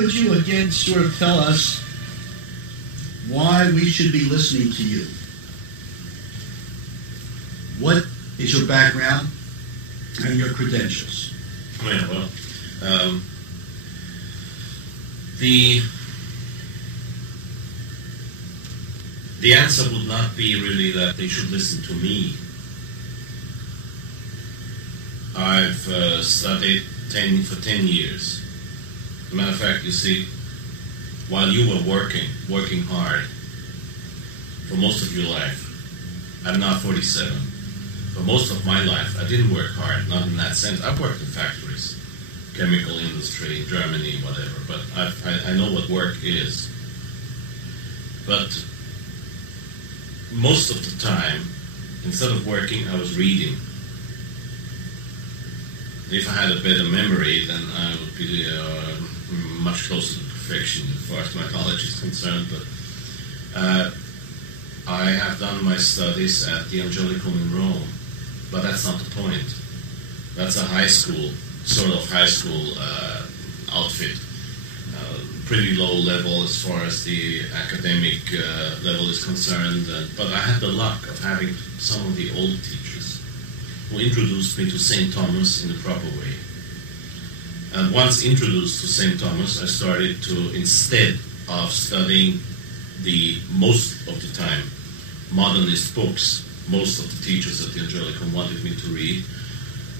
would you again sort of tell us why we should be listening to you? What is your background and your credentials? Yeah, well, the answer would not be really that they should listen to me. I've studied for 10 years. As a matter of fact, you see, while you were working hard for most of your life, I'm now 47. For most of my life, I didn't work hard, not in that sense. I've worked in factories, chemical industry, Germany, whatever, but I know what work is. But most of the time, instead of working, I was reading. If I had a better memory, then I would be much closer to perfection as far as my knowledge is concerned. But I have done my studies at the Angelicum in Rome, but that's not the point. That's a sort of high school outfit. Pretty low level as far as the academic level is concerned. But I had the luck of having some of the old teachers who introduced me to St. Thomas in the proper way. And once introduced to St. Thomas, I started to, instead of studying the most of the time modernist books most of the teachers at the Angelicum wanted me to read,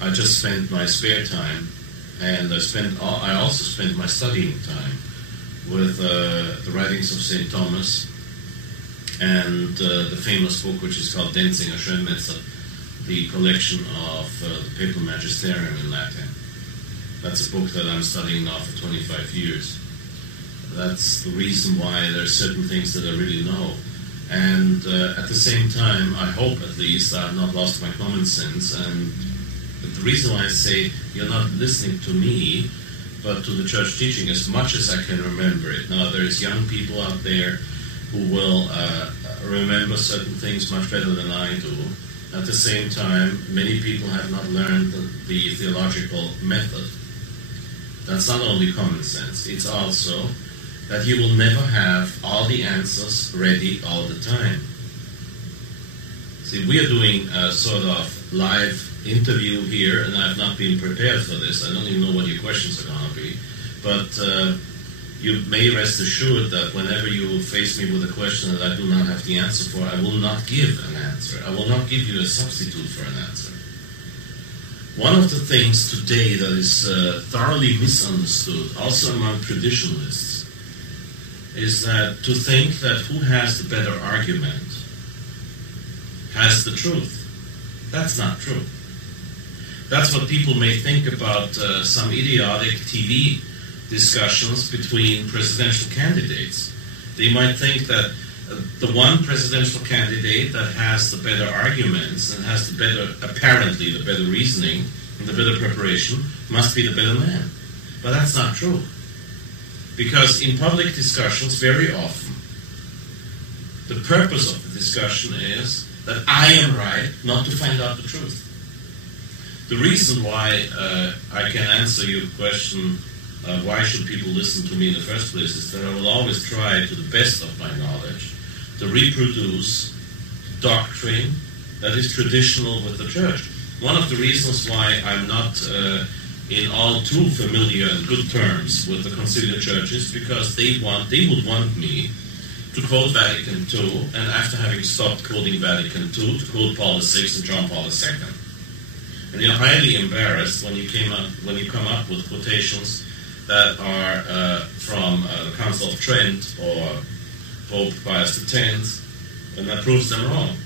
I just spent my spare time, and I also spent my studying time with the writings of St. Thomas and the famous book which is called Denzinger Schönmetzer, the collection of the Papal Magisterium in Latin. That's a book that I'm studying now for 25 years. That's the reason why there are certain things that I really know. And at the same time, I hope at least I've not lost my common sense. And the reason why I say you're not listening to me, but to the church teaching as much as I can remember it. Now, there's young people out there who will remember certain things much better than I do. At the same time, many people have not learned the theological method. That's not only common sense, it's also that you will never have all the answers ready all the time. See, we are doing a sort of live interview here, and I've not been prepared for this. I don't even know what your questions are going to be. But you may rest assured that whenever you face me with a question that I do not have the answer for, I will not give an answer. I will not give you a substitute for an answer. One of the things today that is thoroughly misunderstood, also among traditionalists, is that to think that who has the better argument has the truth. That's not true. That's what people may think about some idiotic TV discussions between presidential candidates. They might think that the one presidential candidate that has the better arguments and has apparently the better reasoning and the better preparation must be the better man. But that's not true. Because in public discussions, very often, the purpose of the discussion is that I am right, not to find out the truth. The reason why I can answer your question, why should people listen to me in the first place, is that I will always try, to the best of my knowledge, to reproduce doctrine that is traditional with the church. One of the reasons why I'm not in all too familiar and good terms with the conciliar churches, because they would want me to quote Vatican II, and after having stopped quoting Vatican II, to quote Paul VI and John Paul II. And you're highly embarrassed when you come up with quotations that are from the Council of Trent or Pope Pius X, and that proves them wrong,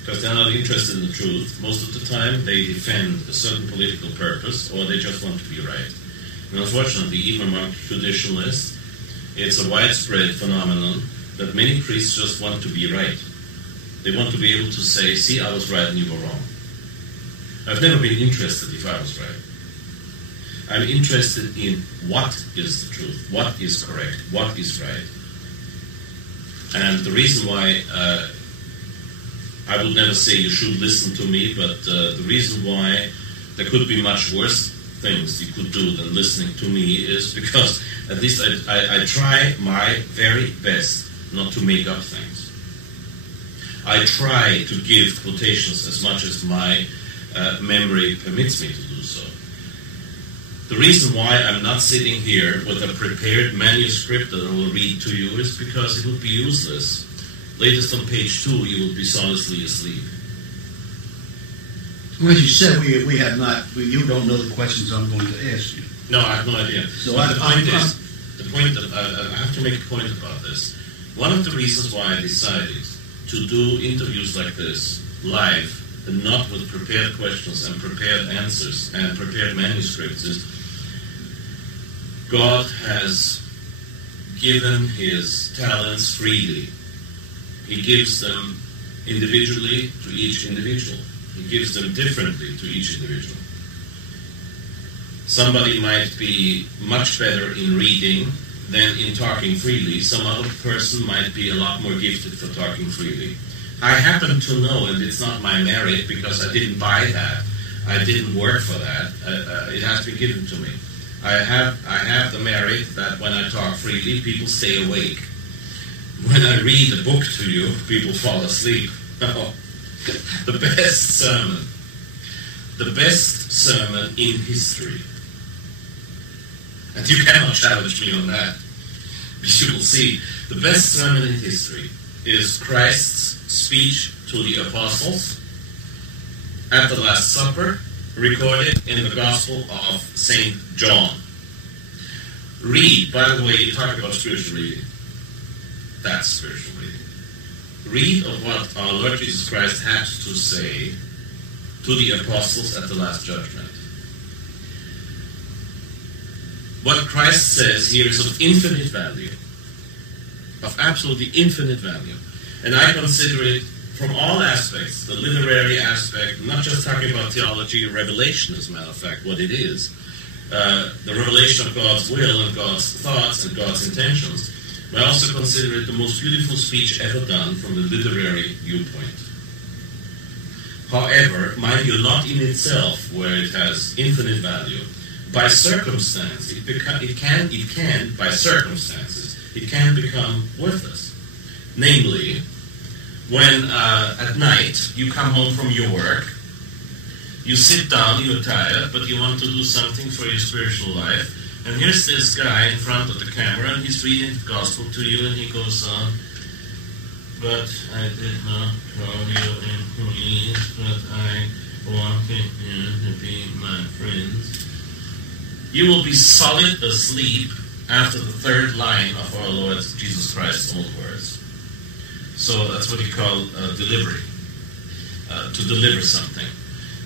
because they're not interested in the truth. Most of the time, they defend a certain political purpose, or they just want to be right. And unfortunately, even among traditionalists, it's a widespread phenomenon that many priests just want to be right. They want to be able to say, see, I was right and you were wrong. I've never been interested if I was right. I'm interested in what is the truth, what is correct, what is right. And the reason why I would never say you should listen to me, but the reason why there could be much worse things you could do than listening to me is because at least I try my very best not to make up things. I try to give quotations as much as my memory permits me to do so. The reason why I'm not sitting here with a prepared manuscript that I will read to you is because it would be useless. Latest on page 2, you will be solidly asleep. Well, as you said, we have not. You don't know the questions I'm going to ask you. No, I have no idea. So the point that I have to make a point about this. One of the reasons why I decided to do interviews like this live and not with prepared questions and prepared answers and prepared manuscripts is God has given His talents freely. He gives them individually to each individual. He gives them differently to each individual. Somebody might be much better in reading than in talking freely. Some other person might be a lot more gifted for talking freely. I happen to know, and it's not my merit because I didn't buy that. I didn't work for that. It has been given to me. I have the merit that when I talk freely, people stay awake. When I read a book to you, people fall asleep. The best sermon in history. And you cannot challenge me on that. You will see. The best sermon in history is Christ's speech to the apostles at the Last Supper, recorded in the Gospel of St. John. Read, by the way, you talk about spiritual reading. That's spiritual reading. Read of what our Lord Jesus Christ had to say to the apostles at the Last Judgment. What Christ says here is of infinite value, of absolutely infinite value. And I consider it from all aspects, the literary aspect, not just talking about theology, revelation, as a matter of fact, what it is, the revelation of God's will and God's thoughts and God's intentions. But I also consider it the most beautiful speech ever done from the literary viewpoint. However, mind you, not in itself, where it has infinite value. By circumstance, it can become worthless. Namely, when at night you come home from your work, you sit down, you're tired, but you want to do something for your spiritual life, and here's this guy in front of the camera, and he's reading the gospel to you, and he goes on, but I did not call you employees, but I wanted you to be my friends. You will be solid asleep after the third line of our Lord Jesus Christ's own words. So that's what you call delivery, to deliver something.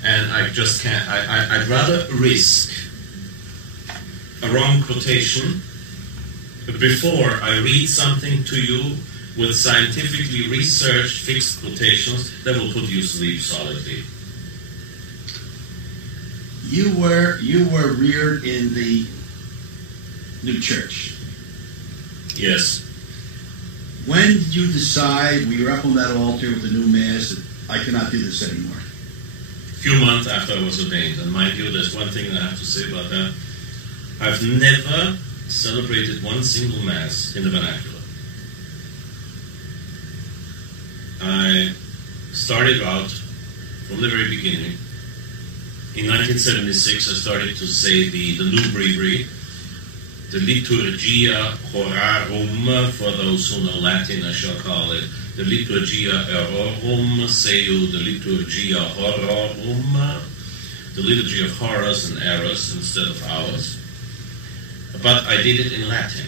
And I just can't, I'd rather risk a wrong quotation before I read something to you with scientifically researched fixed quotations that will put you to sleep solidly. You were reared in the new church. Yes. When did you decide, when you were up on that altar with the new mass, that I cannot do this anymore? A few months after I was ordained. And mind you, there's one thing that I have to say about that. I've never celebrated one single mass in the vernacular. I started out from the very beginning. In 1976, I started to say the new breviary, the Liturgia Horarum, for those who know Latin, I shall call it the Liturgia Errorum, seu the Liturgia Horrorum, the liturgy of horrors and errors instead of ours. But I did it in Latin.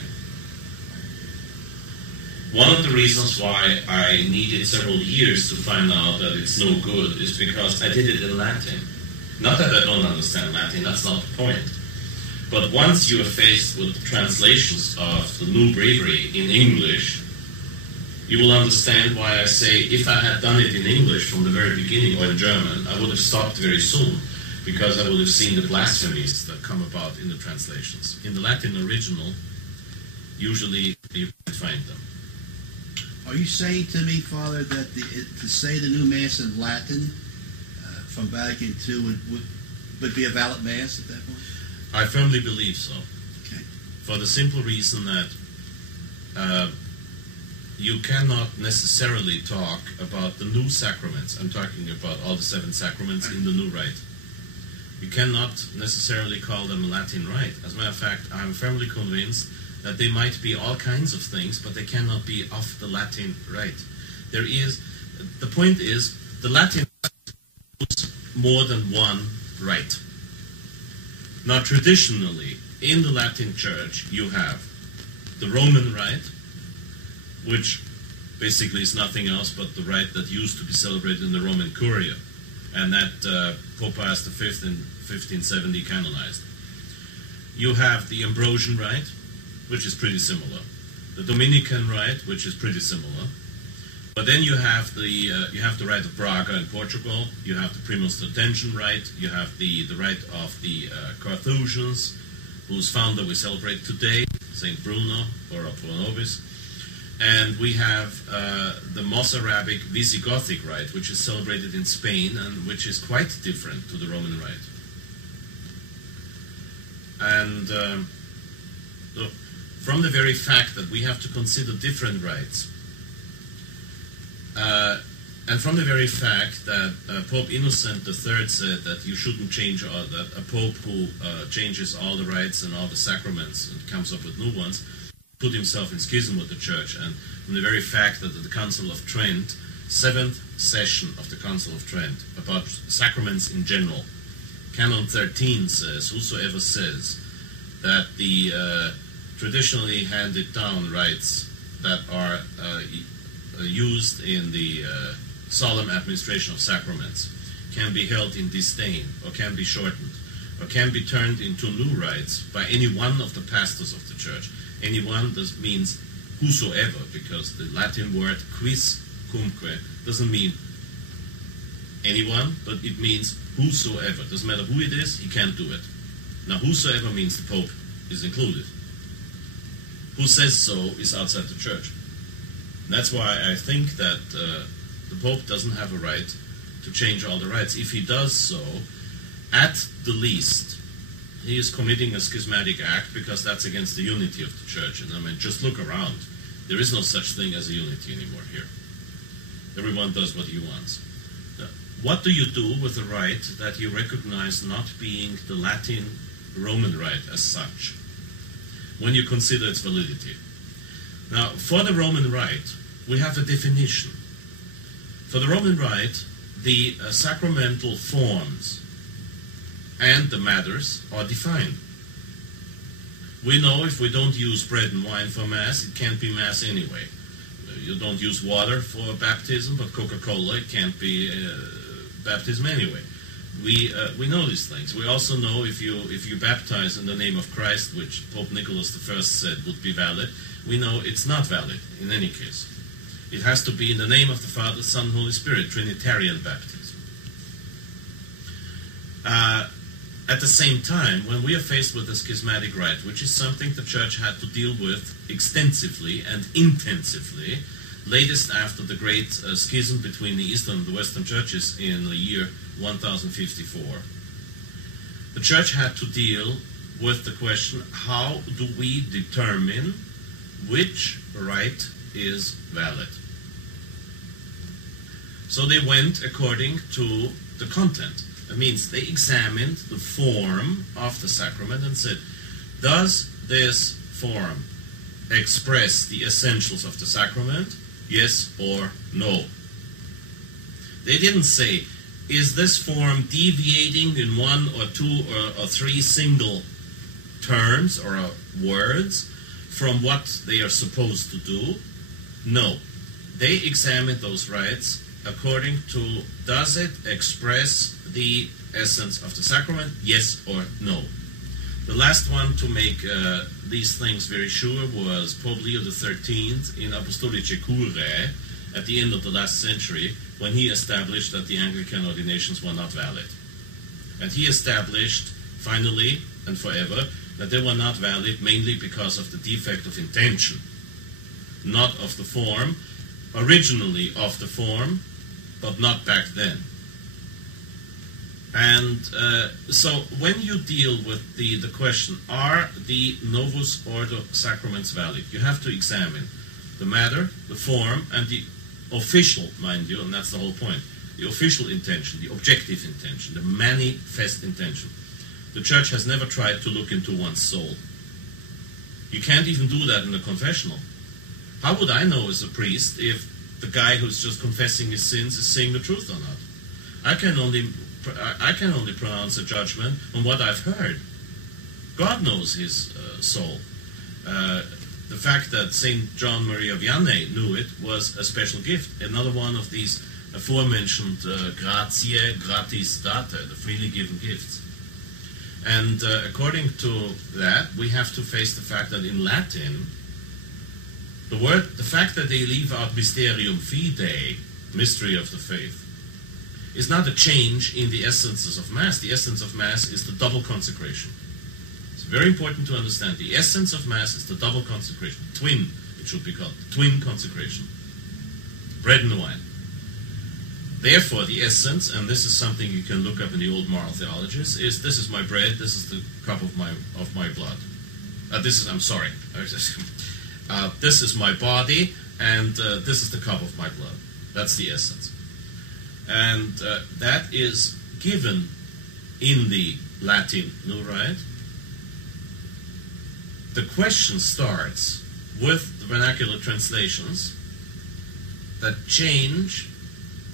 One of the reasons why I needed several years to find out that it's no good is because I did it in Latin. Not that I don't understand Latin, that's not the point. But once you are faced with translations of the new breviary in English, you will understand why I say if I had done it in English from the very beginning or in German, I would have stopped very soon, because I would have seen the blasphemies that come about in the translations. In the Latin original, usually you can find them. Are you saying to me, Father, that to say the new Mass in Latin from Vatican II would be a valid Mass at that point? I firmly believe so. Okay. For the simple reason that you cannot necessarily talk about the new sacraments. I'm talking about all the 7 sacraments in the new rite. You cannot necessarily call them a Latin rite. As a matter of fact, I'm firmly convinced that they might be all kinds of things, but they cannot be of the Latin rite. The point is, the Latin is more than one rite. Now, traditionally, in the Latin Church, you have the Roman rite, which basically is nothing else but the rite that used to be celebrated in the Roman Curia, and that Pope Pius V in 1570 canonized. You have the Ambrosian rite, which is pretty similar. The Dominican rite, which is pretty similar. But then you have the rite of Braga in Portugal. You have the Premonstratensian rite. You have the rite of the Carthusians, whose founder we celebrate today, Saint Bruno or Apollonobis. And we have the Mozarabic Visigothic rite, which is celebrated in Spain and which is quite different to the Roman rite. And so from the very fact that we have to consider different rites, and from the very fact that Pope Innocent III said that you shouldn't change, that a pope who changes all the rites and all the sacraments and comes up with new ones, put himself in schism with the Church, and from the very fact that at the Council of Trent, 7th session of the Council of Trent, about sacraments in general, Canon 13 says, whosoever says that the traditionally handed down rites that are used in the solemn administration of sacraments can be held in disdain, or can be shortened, or can be turned into new rites by any one of the pastors of the Church. Anyone means whosoever, because the Latin word quis cumque doesn't mean anyone, but it means whosoever. Doesn't matter who it is, he can't do it. Now, whosoever means the Pope is included. Who says so is outside the Church. And that's why I think that the Pope doesn't have a right to change all the rites. If he does so, at the least, he is committing a schismatic act, because that's against the unity of the Church. And I mean, just look around. There is no such thing as a unity anymore here. Everyone does what he wants. What do you do with a rite that you recognize not being the Latin Roman rite as such, when you consider its validity? Now, for the Roman rite, we have a definition. For the Roman rite, the sacramental forms and the matters are defined. We know if we don't use bread and wine for Mass, it can't be Mass anyway. You don't use water for baptism, but Coca-Cola, it can't be baptism anyway. We know these things. We also know if you baptize in the name of Christ, which Pope Nicholas I said would be valid, we know it's not valid in any case. It has to be in the name of the Father, Son, and Holy Spirit, Trinitarian baptism. At the same time, when we are faced with a schismatic rite, which is something the Church had to deal with extensively and intensively, latest after the great schism between the Eastern and the Western churches in the year 1054, the Church had to deal with the question, how do we determine which rite is valid? So they went according to the content. That means they examined the form of the sacrament and said, does this form express the essentials of the sacrament? Yes or no? They didn't say, is this form deviating in one or two or three single terms or words from what they are supposed to do? No. They examined those rites according to, does it express the essence of the sacrament? Yes or no? The last one to make these things very sure was Pope Leo XIII in Apostolicae Curae at the end of the last century, when he established that the Anglican ordinations were not valid. And he established, finally and forever, that they were not valid mainly because of the defect of intention, not of the form, originally of the form, but not back then. And so when you deal with the question, are the Novus Ordo sacraments valid, you have to examine the matter, the form, and the official, mind you, and that's the whole point, the official intention, the objective intention, the manifest intention. The Church has never tried to look into one's soul. You can't even do that in a confessional. How would I know as a priest if the guy who's just confessing his sins is saying the truth or not? I can only pronounce a judgment on what I've heard. God knows his soul. The fact that St. John Maria Vianney knew it was a special gift. Another one of these aforementioned gratiae gratis date, the freely given gifts. And according to that, we have to face the fact that in Latin, the fact that they leave out mysterium fidei, mystery of the faith, is not a change in the essences of Mass. The essence of Mass is the double consecration. It's very important to understand. The essence of Mass is the double consecration. Twin, it should be called. Twin consecration. Bread and wine. Therefore, the essence, and this is something you can look up in the old moral theologies, is this is my bread, this is the cup of my blood. This is my body, and this is the cup of my blood. That's the essence. And that is given in the Latin New Rite. The question starts with the vernacular translations that change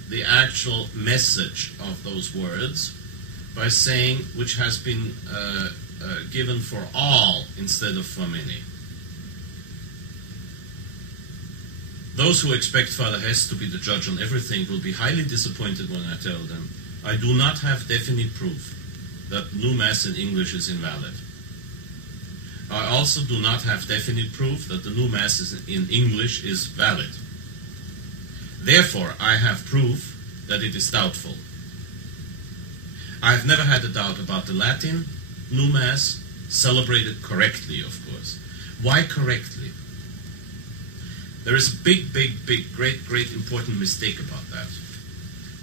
the actual message of those words by saying which has been given for all instead of for many. Those who expect Father Hess to be the judge on everything will be highly disappointed when I tell them I do not have definite proof that New Mass in English is invalid. I also do not have definite proof that the New Mass in English is valid. Therefore, I have proof that it is doubtful. I have never had a doubt about the Latin New Mass, celebrated correctly, of course. Why correctly? There is a big, great important mistake about that.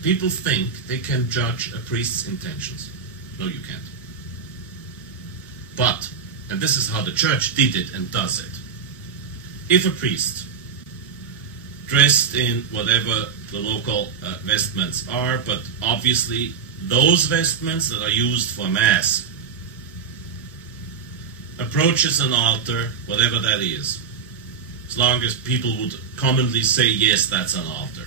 People think they can judge a priest's intentions. No, you can't. But, and this is how the Church did it and does it, if a priest, dressed in whatever the local vestments are, but obviously those vestments that are used for Mass, approaches an altar, whatever that is, as long as people would commonly say, yes, that's an altar,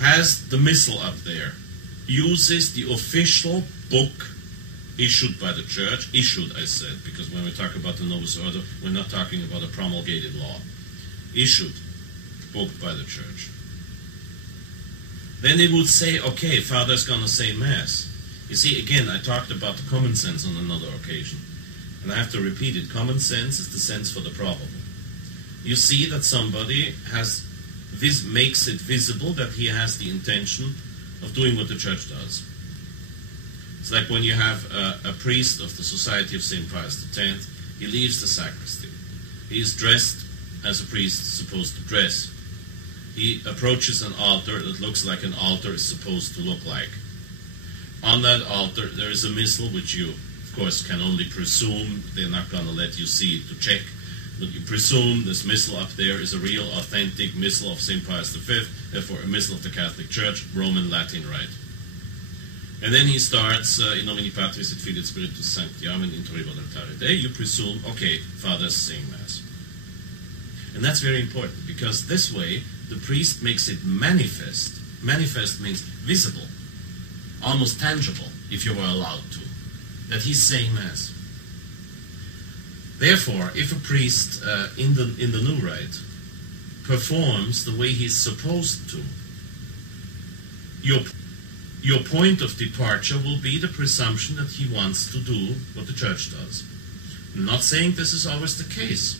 has the missal up there, uses the official book issued by the Church, issued, I said, because when we talk about the Novus Ordo, we're not talking about a promulgated law, issued book by the Church. Then they would say, okay, Father's going to say Mass. You see, again, I talked about the common sense on another occasion. And I have to repeat it. Common sense is the sense for the probable. You see that somebody makes it visible that he has the intention of doing what the Church does. It's like when you have a priest of the Society of St. Pius X, he leaves the sacristy. He is dressed as a priest is supposed to dress. He approaches an altar that looks like an altar is supposed to look like. On that altar, there is a missal, which you, of course, can only presume. They're not going to let you see it to check. But you presume this missal up there is a real, authentic missal of St. Pius V, therefore a missal of the Catholic Church, Roman Latin Rite. And then he starts, in nomine Patris et Filii et Spiritus Sancti, Amen, introibo altare Dei. You presume, okay, Father's saying Mass. And that's very important, because this way, the priest makes it manifest. Manifest means visible, almost tangible, if you were allowed to, that he's saying Mass. Therefore, if a priest in the New Rite performs the way he's supposed to, your point of departure will be the presumption that he wants to do what the Church does. I'm not saying this is always the case.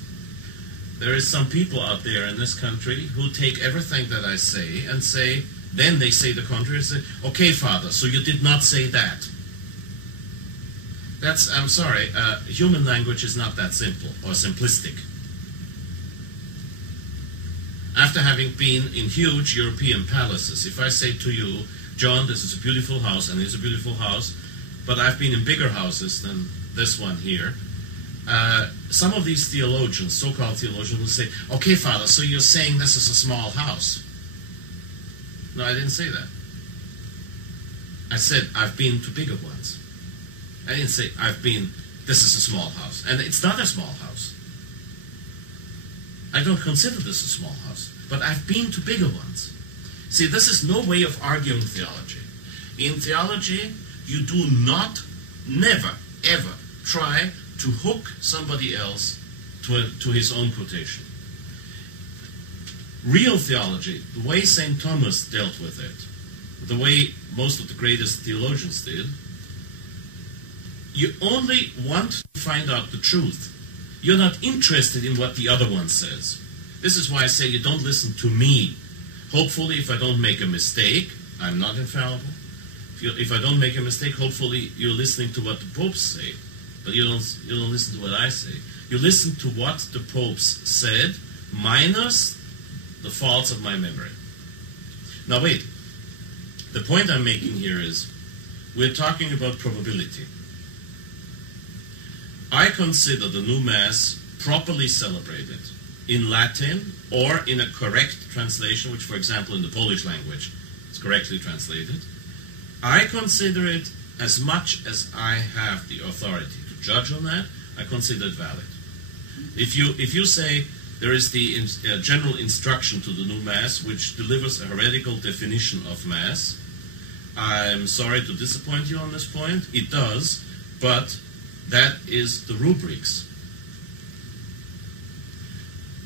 There is some people out there in this country who take everything that I say and say, then they say the contrary, and say, okay, Father, so you did not say that. I'm sorry, human language is not that simple or simplistic. After having been in huge European palaces, if I say to you John, this is a beautiful house, and it's a beautiful house, but I've been in bigger houses than this one here. Some of these theologians, so-called theologians, will say, okay, Father, so you're saying this is a small house. No, I didn't say that. I said, I've been to bigger ones. I didn't say, this is a small house. And it's not a small house. I don't consider this a small house. But I've been to bigger ones. See, this is no way of arguing theology. In theology, you do not, never, ever try to hook somebody else to his own quotation. Real theology, the way St. Thomas dealt with it, the way most of the greatest theologians did, you only want to find out the truth. You're not interested in what the other one says. This is why I say you don't listen to me. Hopefully, if I don't make a mistake, I'm not infallible. If I don't make a mistake, hopefully you're listening to what the popes say. But you don't listen to what I say. You listen to what the popes said, minus the faults of my memory. Now wait. The point I'm making here is, we're talking about probability. I consider the new Mass properly celebrated in Latin or in a correct translation, which, for example, in the Polish language is correctly translated. I consider it, as much as I have the authority to judge on that, I consider it valid. If you say there is the general instruction to the new Mass, which delivers a heretical definition of Mass, I'm sorry to disappoint you on this point. It does, but that is the rubrics.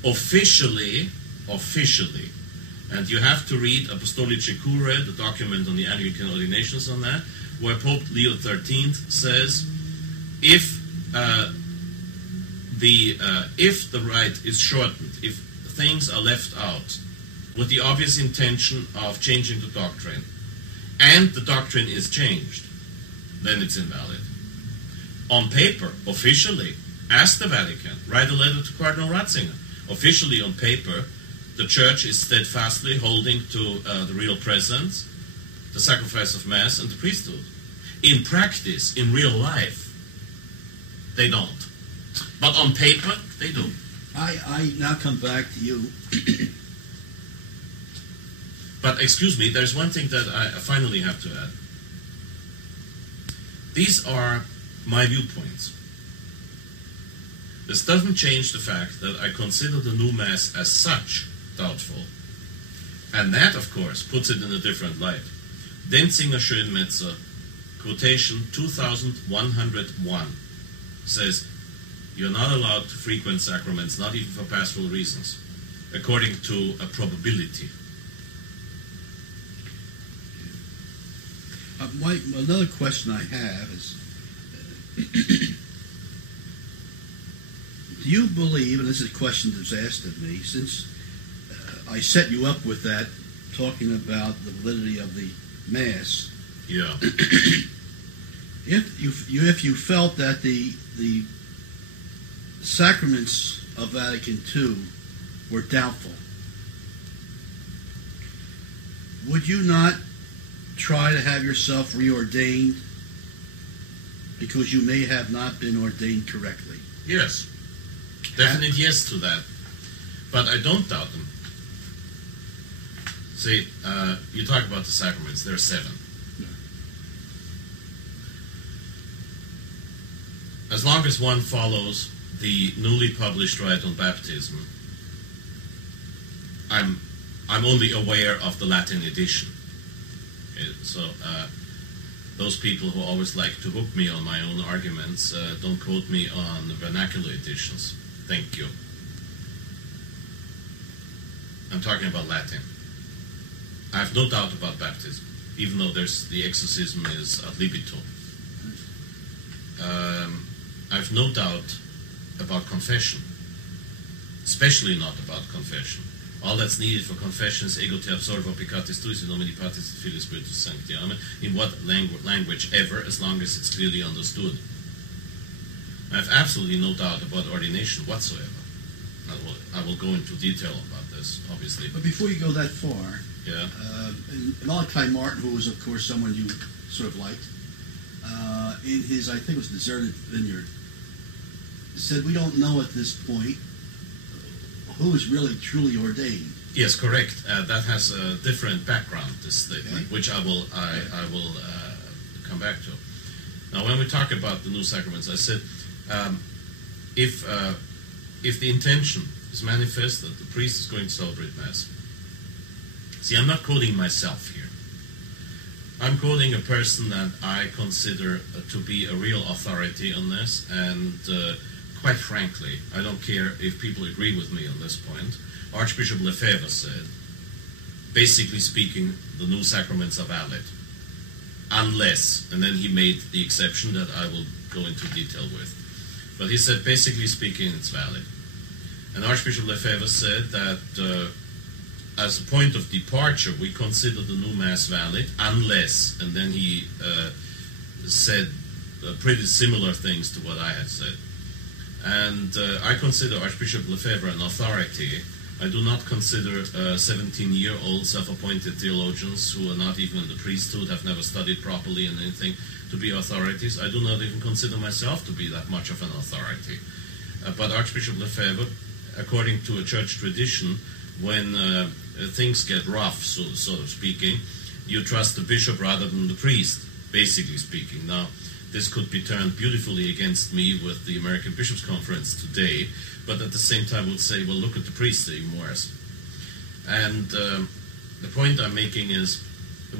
Officially, and you have to read Apostolice Curae, the document on the Anglican ordinations on that, where Pope Leo XIII says, if the rite is shortened, if things are left out with the obvious intention of changing the doctrine, and the doctrine is changed, then it's invalid. On paper, officially, ask the Vatican, write a letter to Cardinal Ratzinger. Officially, on paper, the Church is steadfastly holding to the real presence, the sacrifice of Mass, and the priesthood. In practice, in real life, they don't. But on paper, they do. I now come back to you. But excuse me, there's one thing that I finally have to add. These are my viewpoints. This doesn't change the fact that I consider the new Mass as such doubtful. And that, of course, puts it in a different light. Denzinger Schönmetzer, quotation 2101, says, you're not allowed to frequent sacraments, not even for pastoral reasons, according to a probability. Another question I have is, do you believe, and this is a question that's asked of me, since I set you up with that, talking about the validity of the Mass, yeah. if you felt that the sacraments of Vatican II were doubtful, would you not try to have yourself reordained because you may have not been ordained correctly? Yes. Definite yes to that. But I don't doubt them. See, you talk about the sacraments. There are 7. Yeah. As long as one follows the newly published Rite on Baptism, I'm only aware of the Latin edition. Okay, so those people who always like to hook me on my own arguments, don't quote me on the vernacular editions. Thank you. I'm talking about Latin. I have no doubt about baptism, even though the exorcism is ad libitum. I have no doubt about confession, especially not about confession. All that's needed for confession is ego te absolvo peccatis tuis in nomine Patris et Filii Spiritus Sancti. Amen. In what language ever, as long as it's clearly understood. I have absolutely no doubt about ordination whatsoever. I will go into detail about this. this, obviously. But before you go that far, Yeah. and Malachi Martin, who was, of course, someone you sort of liked, in his, I think it was Deserted Vineyard, said we don't know at this point who is really truly ordained. Yes, correct. That has a different background, this statement, Okay. which I will come back to. Now, when we talk about the new sacraments, I said if the intention is manifest that the priest is going to celebrate Mass. See, I'm not quoting myself here. I'm quoting a person that I consider to be a real authority on this, and quite frankly, I don't care if people agree with me on this point. Archbishop Lefebvre said, basically speaking, the new sacraments are valid. Unless, and then he made the exception that I will go into detail with. But he said, basically speaking, it's valid. And Archbishop Lefebvre said that as a point of departure, we consider the new Mass valid, unless, and then he said pretty similar things to what I had said. And I consider Archbishop Lefebvre an authority. I do not consider 17-year-old self-appointed theologians who are not even in the priesthood, have never studied properly and anything, to be authorities. I do not even consider myself to be that much of an authority. But Archbishop Lefebvre, according to a church tradition, when things get rough, sort of speaking, you trust the bishop rather than the priest, basically speaking. Now, this could be turned beautifully against me with the American Bishops' Conference today, but at the same time would say, well, look at the priest, they're even worse. And the point I'm making is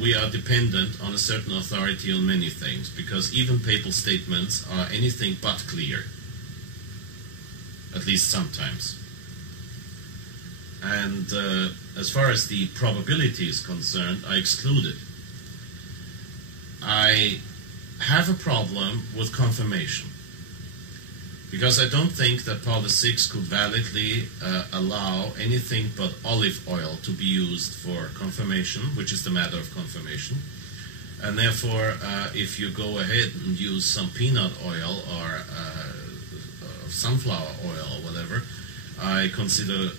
we are dependent on a certain authority on many things, because even papal statements are anything but clear, at least sometimes. And as far as the probability is concerned, I exclude it. I have a problem with confirmation, because I don't think that Paul VI could validly allow anything but olive oil to be used for confirmation, which is the matter of confirmation. And therefore, if you go ahead and use some peanut oil or sunflower oil or whatever, I consider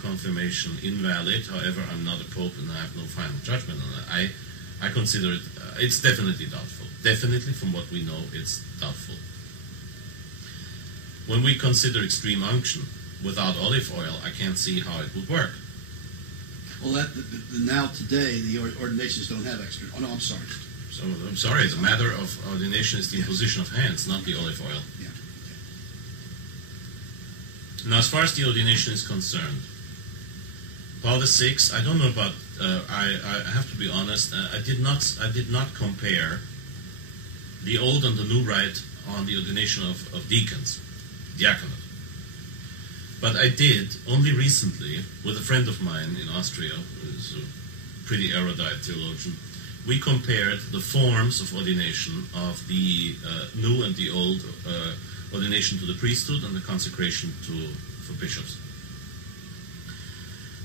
confirmation invalid. However, I'm not a pope and I have no final judgment on that. I consider it, it's definitely doubtful. Definitely, from what we know, it's doubtful. When we consider extreme unction without olive oil, I can't see how it would work. Well, now today, the ordinations don't have extra. Oh, no, I'm sorry. So, I'm sorry, the matter of ordination is the imposition of hands, not the olive oil. Yeah. Now, as far as the ordination is concerned, Paul VI, I don't know about, I have to be honest, I did not compare the old and the new rite on the ordination of deacons, diaconate. But I did, only recently, with a friend of mine in Austria, who is a pretty erudite theologian, we compared the forms of ordination of the new and the old ordination to the priesthood and the consecration for bishops.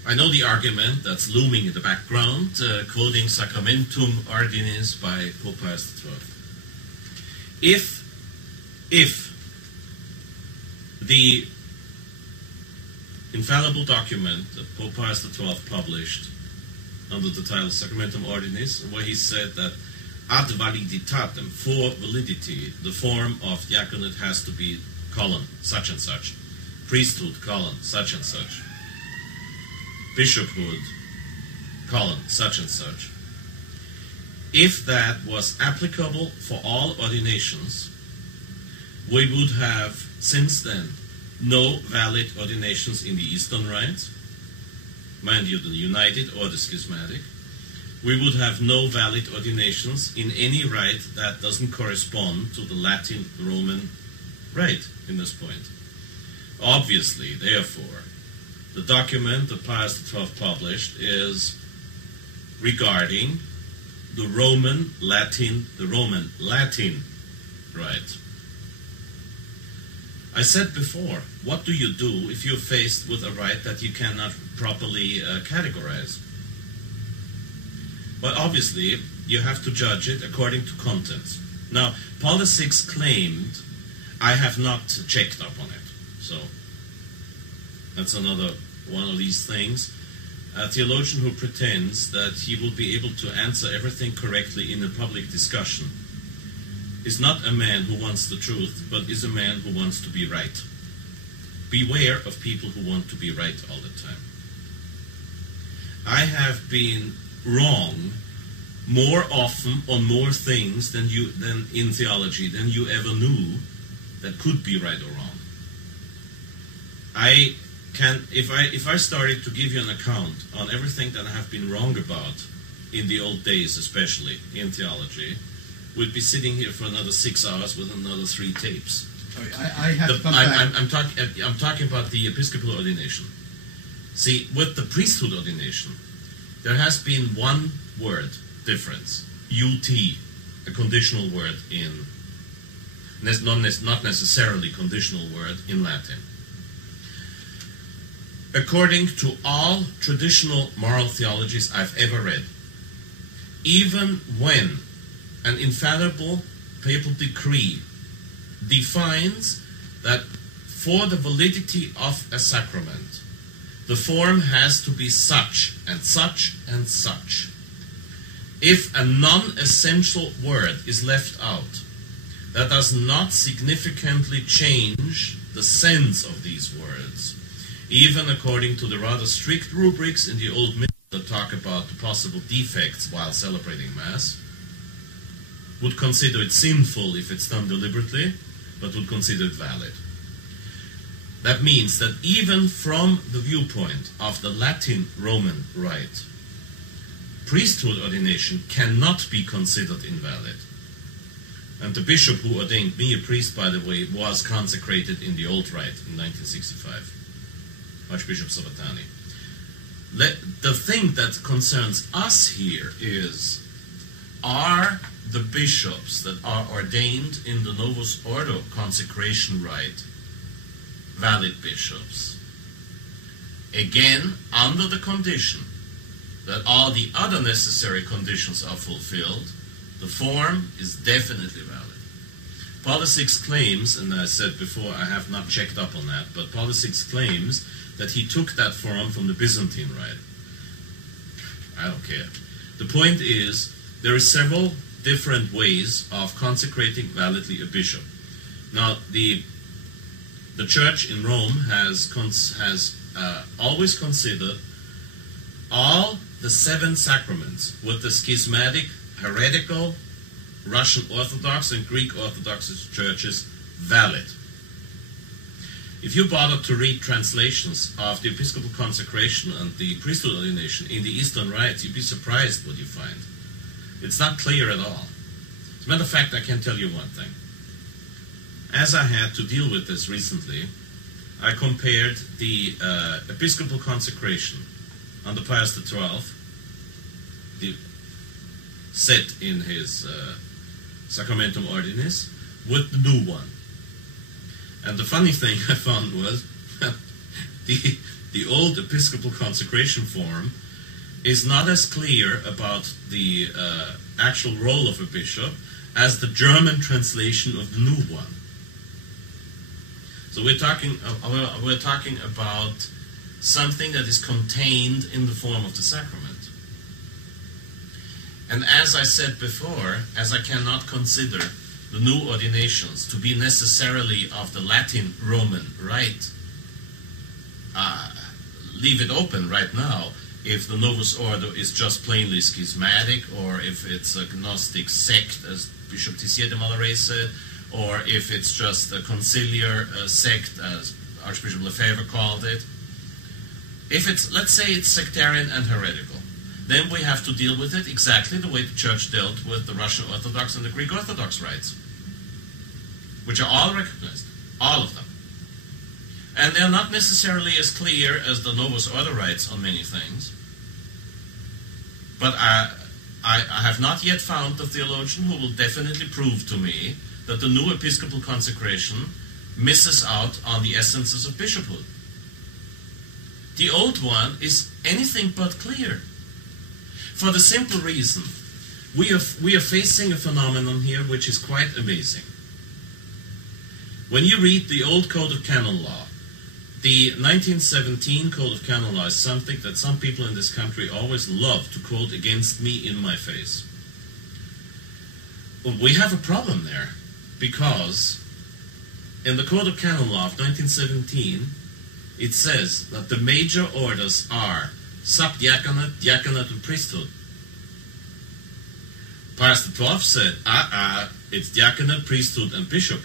I know the argument that's looming in the background, quoting Sacramentum Ordinis by Pope Pius XII. If the infallible document that Pope Pius XII published under the title Sacramentum Ordinis, where he said that ad validitatem, for validity, the form of diaconate has to be colon, such and such, priesthood, colon, such and such, bishophood, colon, such and such. If that was applicable for all ordinations, we would have, since then, no valid ordinations in the Eastern rites, mind you, the United or the Schismatic. We would have no valid ordinations in any rite that doesn't correspond to the Latin Roman rite in this point. Obviously, therefore, the document that Pius XII published is regarding the Roman Latin rite. I said before, what do you do if you're faced with a rite that you cannot properly categorize? Well, obviously, you have to judge it according to contents. Now, Paul VI claimed, I have not checked up on it. So, that's another one of these things, a theologian who pretends that he will be able to answer everything correctly in a public discussion is not a man who wants the truth, but is a man who wants to be right. Beware of people who want to be right all the time. I have been wrong more often on more things than in theology than you ever knew that could be right or wrong. If I started to give you an account on everything that I have been wrong about in the old days, especially in theology, we'd be sitting here for another 6 hours with another 3 tapes. I have to come back. I'm talking about the episcopal ordination. See, with the priesthood ordination, there has been one word difference, ut, a conditional word in, not necessarily conditional word in Latin. According to all traditional moral theologies I've ever read, even when an infallible papal decree defines that for the validity of a sacrament, the form has to be such and such and such. If a non-essential word is left out, that does not significantly change the sense of these words, even according to the rather strict rubrics in the Old Middle that talk about the possible defects while celebrating Mass, would consider it sinful if it's done deliberately, but would consider it valid. That means that even from the viewpoint of the Latin-Roman rite, priesthood ordination cannot be considered invalid. And the bishop who ordained me a priest, by the way, was consecrated in the old rite in 1965. Archbishop Sabatani. The thing that concerns us here is, are the bishops that are ordained in the Novus Ordo consecration rite valid bishops? Again, under the condition that all the other necessary conditions are fulfilled, the form is definitely valid. Paul VI claims, and I said before I have not checked up on that, but Paul VI claims that he took that form from the Byzantine rite. I don't care. The point is, there are several different ways of consecrating validly a bishop. Now, the Church in Rome has always considered all the 7 sacraments with the schismatic, heretical, Russian Orthodox and Greek Orthodox churches valid. If you bother to read translations of the episcopal consecration and the priesthood ordination in the Eastern rites, you'd be surprised what you find. It's not clear at all. As a matter of fact, I can tell you one thing. As I had to deal with this recently, I compared the episcopal consecration under Pius XII, set in his Sacramentum Ordinis, with the new one. And the funny thing I found was the old episcopal consecration form is not as clear about the actual role of a bishop as the German translation of the new one. So we're talking about something that is contained in the form of the sacrament. And as I said before, as I cannot consider the new ordinations to be necessarily of the Latin-Roman rite, leave it open right now if the Novus Ordo is just plainly schismatic, or if it's a Gnostic sect, as Bishop Tissier de Malaray said, or if it's just a conciliar sect, as Archbishop Lefebvre called it. If it's, let's say it's sectarian and heretical, then we have to deal with it exactly the way the Church dealt with the Russian Orthodox and the Greek Orthodox rites, which are all recognized, all of them. And they're not necessarily as clear as the Novus Ordo rites on many things, but I have not yet found the theologian who will definitely prove to me that the new episcopal consecration misses out on the essences of bishophood. The old one is anything but clear. For the simple reason, we are facing a phenomenon here which is quite amazing. When you read the old Code of Canon Law, The 1917 Code of Canon Law is something that some people in this country always love to quote against me in my face. Well, we have a problem there, because in the Code of Canon Law of 1917, it says that the major orders are subdiaconate, diaconate, and priesthood. Pius XII said, it's diaconate, priesthood, and bishop.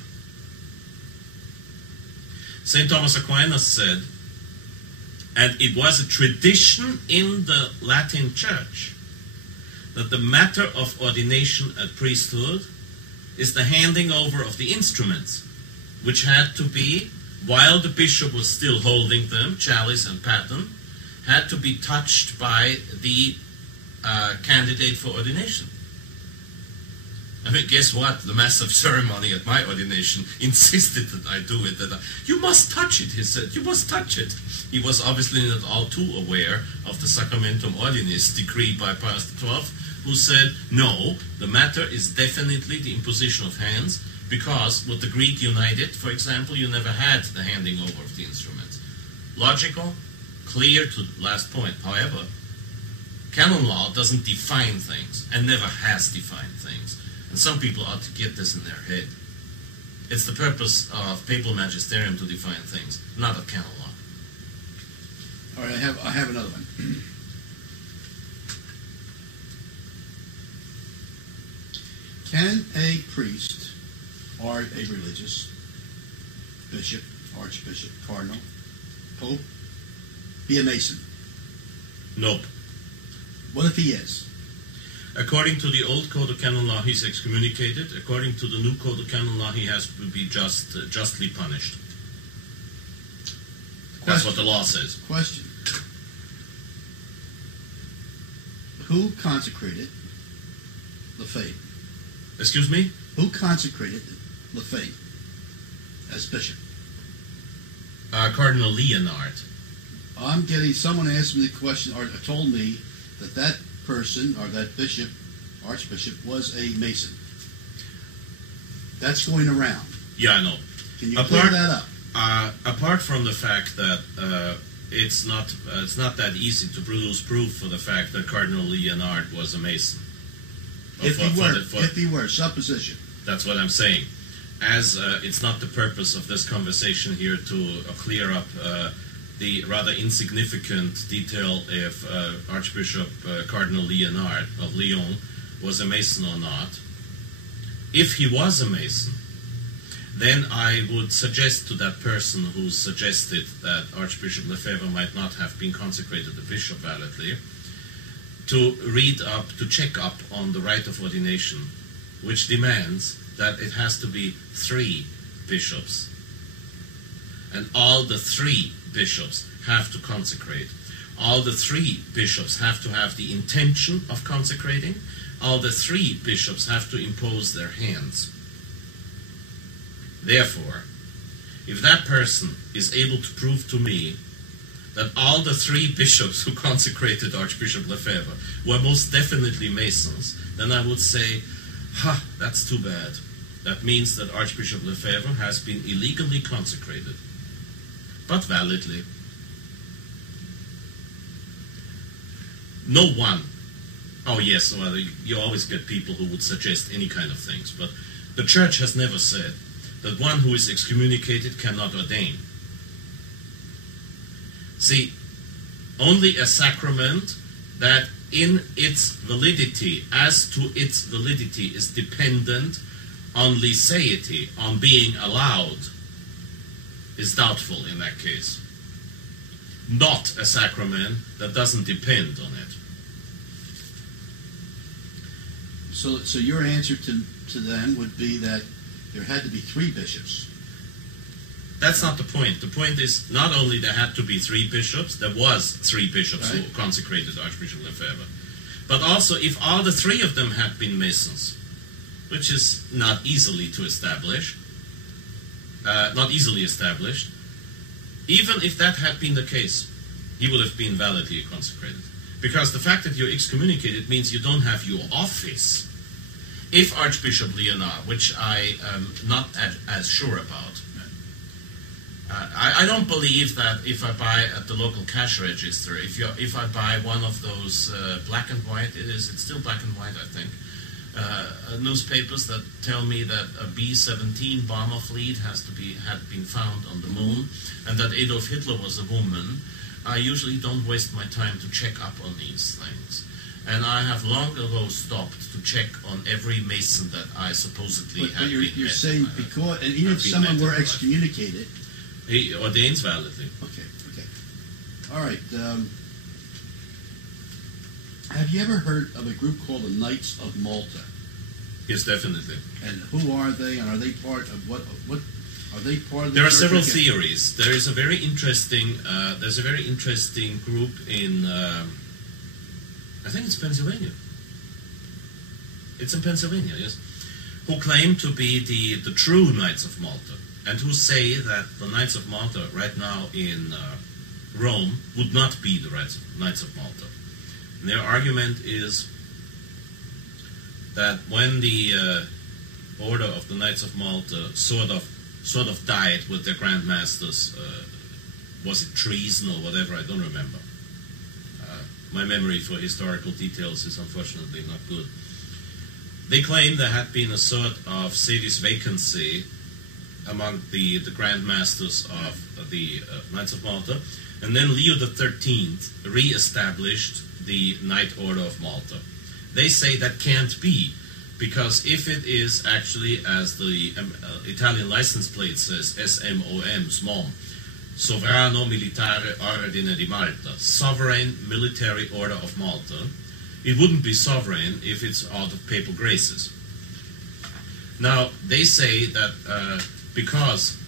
St. Thomas Aquinas said, and it was a tradition in the Latin Church, that the matter of ordination at priesthood is the handing over of the instruments, which had to be, while the bishop was still holding them, chalice and paten, had to be touched by the candidate for ordination. I mean, guess what? The mass of ceremony at my ordination insisted that I do it. You must touch it, he said. You must touch it. He was obviously not all too aware of the Sacramentum Ordinis decree by Pius XII, who said, no, the matter is definitely the imposition of hands, because with the Greek United, for example, you never had the handing over of the instruments. Logical, clear to the last point. However, canon law doesn't define things, and never has defined things. And some people ought to get this in their head. It's the purpose of papal magisterium to define things, not of canon law. All right, I have another one. Can a priest or a religious, bishop, archbishop, cardinal, pope, be a Mason? Nope. What if he is? According to the old Code of Canon Law, he's excommunicated. According to the new Code of Canon Law, he has to be justly punished. That's what the law says. Question. Who consecrated the faith? Excuse me? Who consecrated the faith as bishop? Cardinal Leonard. Someone asked me the question, or told me that person, or that bishop, archbishop, was a Mason. That's going around. Yeah, I know. Can you clear that up? Apart from the fact that it's not that easy to produce proof for the fact that Cardinal Leonard was a Mason. If he were, supposition. That's what I'm saying. As it's not the purpose of this conversation here to clear up the rather insignificant detail if Archbishop Cardinal Leonard of Lyon was a Mason or not. If he was a Mason, then I would suggest to that person who suggested that Archbishop Lefebvre might not have been consecrated a bishop validly, to check up on the rite of ordination, which demands that it has to be 3 bishops. And all the 3 bishops have to consecrate. All the 3 bishops have to have the intention of consecrating. All the 3 bishops have to impose their hands. Therefore, if that person is able to prove to me that all the 3 bishops who consecrated Archbishop Lefebvre were most definitely Masons, then I would say, that's too bad. That means that Archbishop Lefebvre has been illegally consecrated, but validly. No one. Oh yes, well, you always get people who would suggest any kind of things, but the Church has never said that one who is excommunicated cannot ordain. See, only a sacrament that in its validity, as to its validity, is dependent on leseity, on being allowed, is doubtful in that case. Not a sacrament that doesn't depend on it. So your answer to them would be that there had to be 3 bishops. That's not the point. The point is not only there had to be 3 bishops, there was 3 bishops who consecrated Archbishop Lefebvre, but also if all the 3 of them had been Masons, which is not easily established, even if that had been the case, he would have been validly consecrated. Because the fact that you're excommunicated means you don't have your office. If Archbishop Leonard, which I am not as sure about, I don't believe that if I buy at the local cash register, if I buy one of those black and white, it's still black and white, I think, newspapers that tell me that a B-17 bomber fleet had been found on the moon, and that Adolf Hitler was a woman, I usually don't waste my time to check up on these things. And I have long ago stopped to check on every Mason that I supposedly have been met. You're saying because, and even if someone were excommunicated... He ordains validly. Okay. All right. Have you ever heard of a group called the Knights of Malta? Yes, definitely. And who are they? And are they part of what are they part of the There are church several again? theories. There is a very interesting. There's a very interesting group in. I think it's Pennsylvania. It's in Pennsylvania, yes. Who claim to be the true Knights of Malta, and who say that the Knights of Malta right now in Rome would not be the Knights of Malta. And their argument is that when the Order of the Knights of Malta sort of died with their Grand Masters, was it treason or whatever? I don't remember. My memory for historical details is unfortunately not good. They claim there had been a sort of sedis vacancy among the Grand Masters of the Knights of Malta, and then Leo XIII re-established the Knight Order of Malta. They say that can't be, because if it is actually, as the Italian license plate says, SMOM, SMOM, Sovrano Militare Ordine di Malta, Sovereign Military Order of Malta, it wouldn't be sovereign if it's out of papal graces. Now, they say that because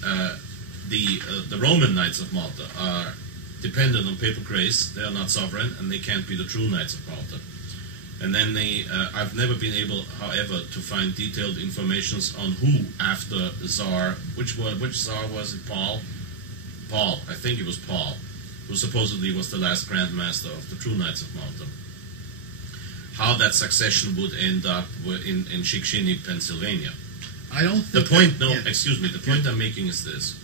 the Roman Knights of Malta are dependent on papal grace, they are not sovereign, and they can't be the true Knights of Malta. And then I've never been able, however, to find detailed information on who after the Tsar, which Tsar was it, Paul, I think it was Paul, who supposedly was the last Grand Master of the true Knights of Malta. How that succession would end up in Chickasha, Pennsylvania. I don't think The point I'm making is this.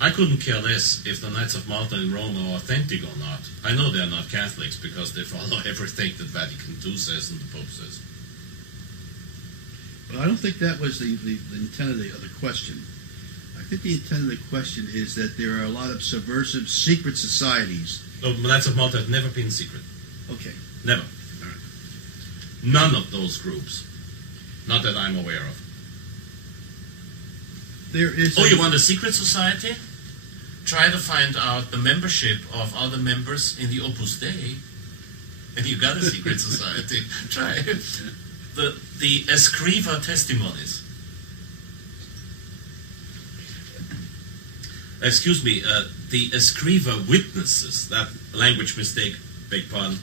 I couldn't care less if the Knights of Malta in Rome are authentic or not. I know they're not Catholics because they follow everything that Vatican II says and the Pope says. But I don't think that was the intent of the question. I think the intent of the question is that there are a lot of subversive secret societies. The Knights of Malta have never been secret. Okay. Never. None of those groups. Not that I'm aware of. There is. Oh, you want a secret society? Try to find out the membership of other members in the Opus Dei, and you got a secret society. Try the Escriva testimonies. Excuse me, the Escriva witnesses, that language mistake, beg pardon.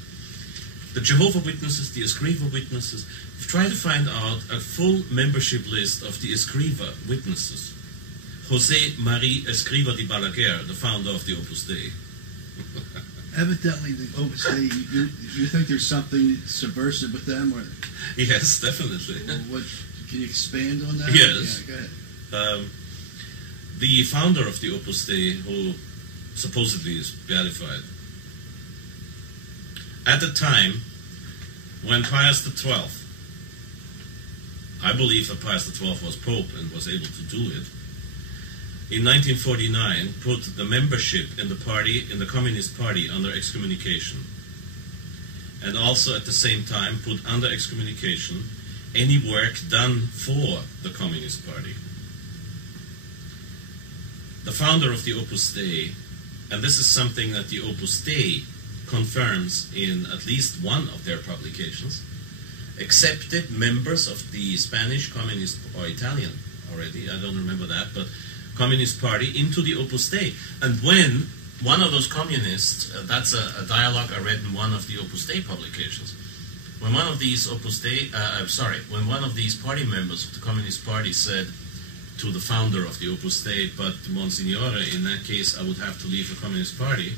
The Jehovah Witnesses, the Escriva witnesses, try to find out a full membership list of the Escriva witnesses. José Marie Escriva de Balaguer, the founder of the Opus Dei. Evidently, the Opus Dei, you think there's something subversive with them? Or Yes, definitely. What, can you expand on that? Yes. Yeah, go ahead. The founder of the Opus Dei, who supposedly is beatified, at the time when Pius XII, I believe that Pius XII was Pope and was able to do it, in 1949 put the membership in the Communist Party under excommunication, and also at the same time put under excommunication any work done for the Communist Party. The founder of the Opus Dei, and this is something that the Opus Dei confirms in at least one of their publications, accepted members of the Spanish Communist, or Italian already, I don't remember that, but Communist Party into the Opus Dei. And when one of those communists, that's a dialogue I read in one of the Opus Dei publications, when one of these when one of these party members of the Communist Party said to the founder of the Opus Dei, but Monsignore, in that case I would have to leave the Communist Party,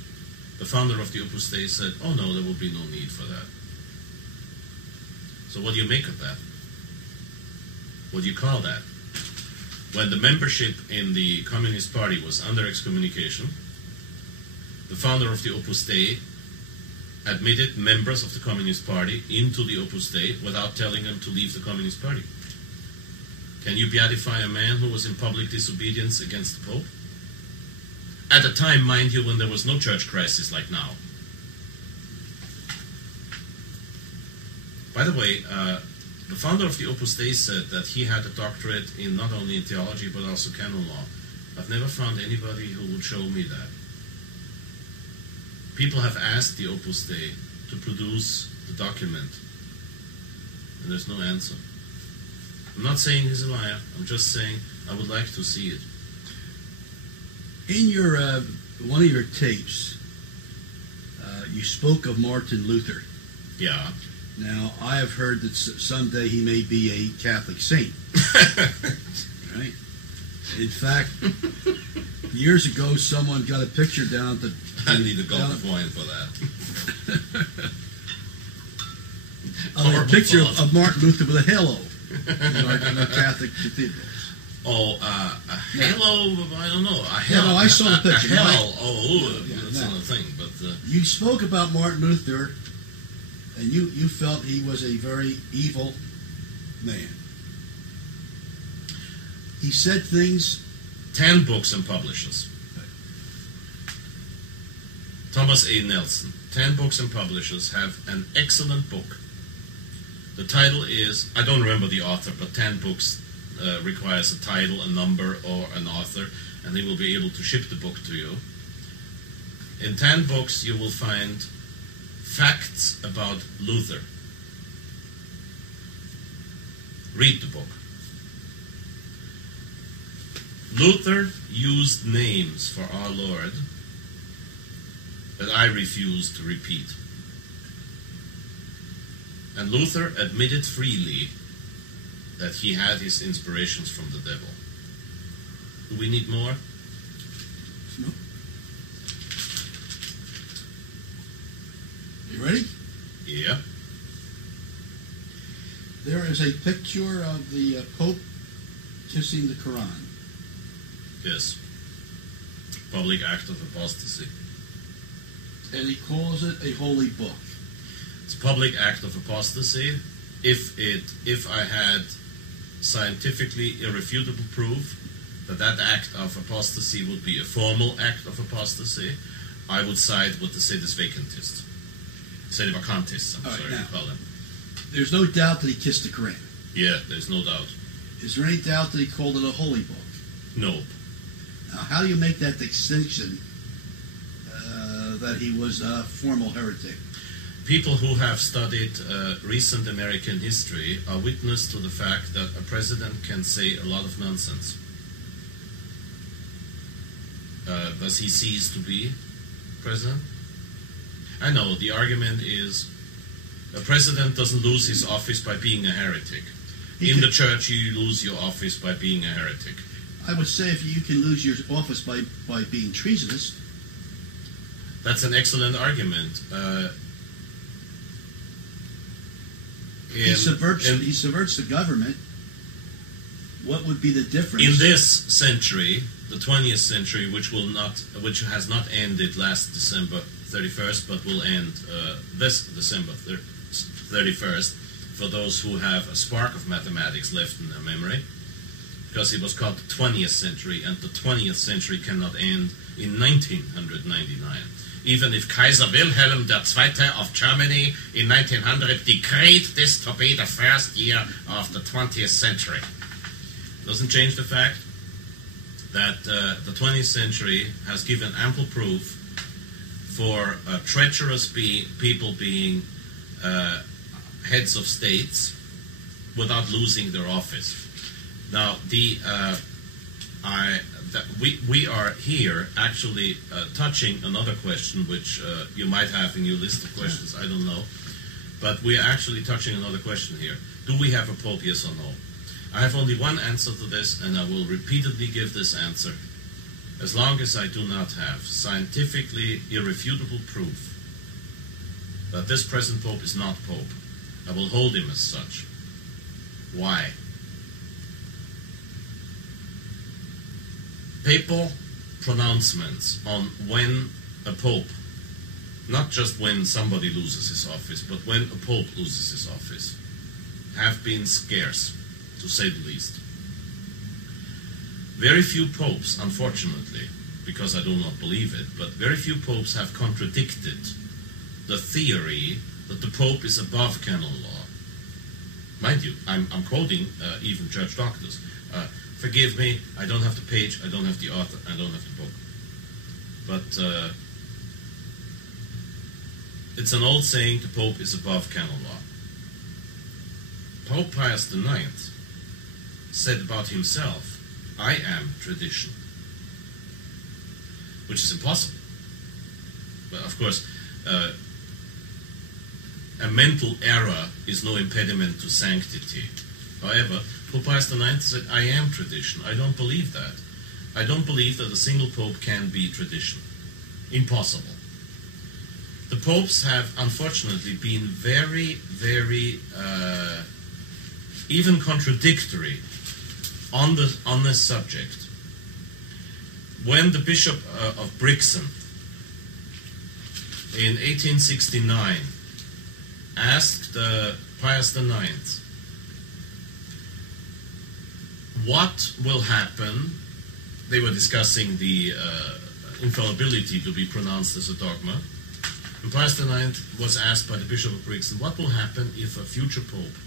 the founder of the Opus Dei said, oh no, there will be no need for that. So what do you make of that? What do you call that? when the membership in the Communist Party was under excommunication, the founder of the Opus Dei admitted members of the Communist Party into the Opus Dei without telling them to leave the Communist Party. Can you beatify a man who was in public disobedience against the Pope? At a time, mind you, when there was no church crisis like now. By the way, the founder of the Opus Dei said that he had a doctorate in not only in theology but also canon law. I've never found anybody who would show me that. People have asked the Opus Dei to produce the document, and there's no answer. I'm not saying he's a liar. I'm just saying I would like to see it. In your one of your tapes, you spoke of Martin Luther. Yeah. Now, I have heard that someday he may be a Catholic saint. Right? In fact, years ago, someone got a picture down at the... I need a gulp of wine for that. A picture of Martin Luther with a halo in a Catholic cathedral. Oh, a halo, I don't know. A hell. No, I saw the picture. A hell, that's no. another thing. But you spoke about Martin Luther, and you felt he was a very evil man. He said things... 10 books and publishers. Thomas A. Nelson. 10 books and publishers have an excellent book. The title is, I don't remember the author, but 10 books requires a title, a number, or an author, and they will be able to ship the book to you. In 10 books you will find facts about Luther. Read the book. Luther used names for our Lord that I refuse to repeat. And Luther admitted freely that he had his inspirations from the devil. Do we need more? No. You ready? Yeah. There is a picture of the Pope kissing the Quran. Yes. Public act of apostasy. And he calls it a holy book. It's a public act of apostasy. If I had scientifically irrefutable proof that act of apostasy would be a formal act of apostasy, I would side with the sedevacantist. Sedevacantists, I'm sorry to call them. There's no doubt that he kissed the Quran. Yeah, there's no doubt. Is there any doubt that he called it a holy book? No. Now, how do you make that distinction that he was a formal heretic? People who have studied recent American history are witness to the fact that a president can say a lot of nonsense. Does he cease to be president? I know, the argument is a president doesn't lose his office by being a heretic. In the church, you lose your office by being a heretic. I would say if you can lose your office by being treasonous. That's an excellent argument. He subverts the government. What would be the difference? In this century, the 20th century, which has not ended last December 31st, but will end this December 31st, for those who have a spark of mathematics left in their memory, because it was called the 20th century, and the 20th century cannot end in 1999. Even if Kaiser Wilhelm II of Germany in 1900 decreed this to be the first year of the 20th century. Doesn't change the fact that the 20th century has given ample proof for treacherous people being heads of states without losing their office. Now, we are here actually touching another question which you might have in your list of questions, I don't know. But we are actually touching another question here. Do we have a pope, yes or no? I have only one answer to this, and I will repeatedly give this answer. As long as I do not have scientifically irrefutable proof that this present pope is not pope, I will hold him as such. Why? papal pronouncements on when a pope, not just when somebody loses his office, but when a pope loses his office, have been scarce, to say the least. Very few popes, unfortunately, because I do not believe it, but very few popes have contradicted the theory that the pope is above canon law. Mind you, I'm quoting even church doctors. Forgive me, I don't have the page, I don't have the author, I don't have the book. But it's an old saying, the Pope is above canon law. Pope Pius IX said about himself, I am tradition. Which is impossible. But of course, a mental error is no impediment to sanctity. However, Pope Pius IX said, I am tradition. I don't believe that. I don't believe that a single pope can be tradition. Impossible. The popes have, unfortunately, been very, very, even contradictory on this subject. When the Bishop of Brixen, in 1869, asked Pius IX, what will happen? They were discussing the infallibility to be pronounced as a dogma. And Pius IX was asked by the Bishop of Brixen, what will happen if a future pope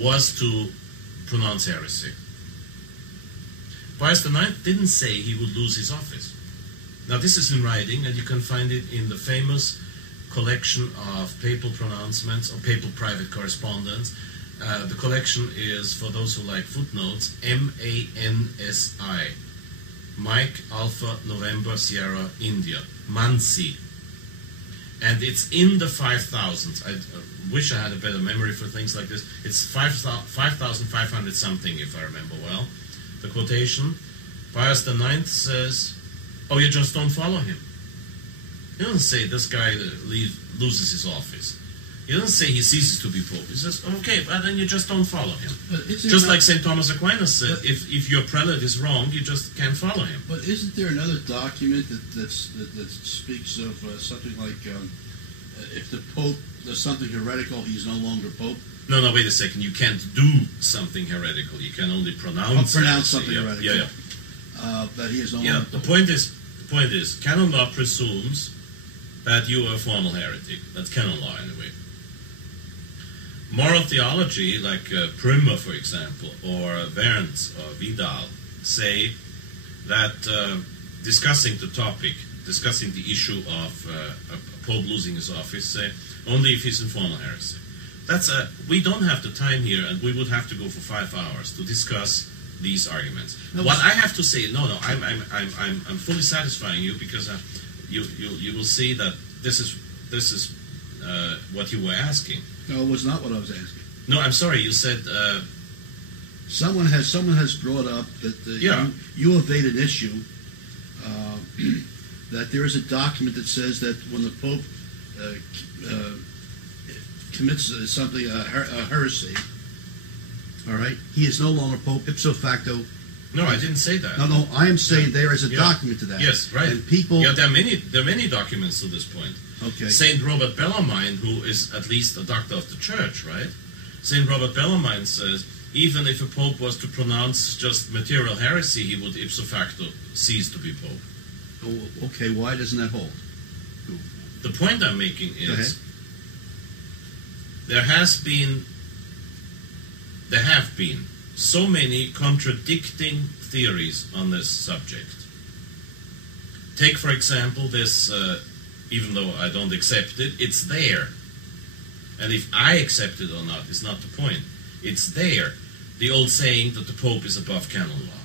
was to pronounce heresy? Pius IX didn't say he would lose his office. Now this is in writing, and you can find it in the famous collection of papal pronouncements or papal private correspondence. The collection is, for those who like footnotes, MANSI, Mike Alpha November Sierra India, Mansi. And it's in the 5,000s. I wish I had a better memory for things like this. It's 5,500 something, if I remember well. The quotation, Pius IX says, oh, you just don't follow him. He doesn't say this guy loses his office. He doesn't say he ceases to be pope. He says, okay, but then you just don't follow him. Just like St. Thomas Aquinas said, if your prelate is wrong, you just can't follow him. But isn't there another document that speaks of something like if the pope does something heretical, he's no longer pope? No, wait a second. You can't do something heretical. You can only pronounce something heretical. Yeah. That he is no longer pope. The point is, canon law presumes that you are a formal heretic. That's canon law, anyway. Moral theology, like Prümmer, for example, or Wernz or Vidal, say that discussing the topic, discussing the issue of a pope losing his office, say only if he's in formal heresy. We don't have the time here, and we would have to go for 5 hours to discuss these arguments. What I have to say, I'm fully satisfying you, because you will see that this is what you were asking. No, it was not what I was asking. No, I'm sorry. You said someone has brought up that you evade an issue that there is a document that says that when the Pope commits something a heresy, all right, he is no longer Pope ipso facto. No, I didn't say that. No, I am saying there is a document to that. Yes, right. And people. Yeah, there are many documents to this point. Okay. Saint Robert Bellarmine, who is at least a doctor of the church, right? Saint Robert Bellarmine says even if a pope was to pronounce just material heresy, he would ipso facto cease to be pope. Oh, okay, why doesn't that hold? The point I'm making is there have been so many contradicting theories on this subject. Take, for example, this, even though I don't accept it, it's there. And if I accept it or not is not the point. It's there. The old saying that the Pope is above canon law.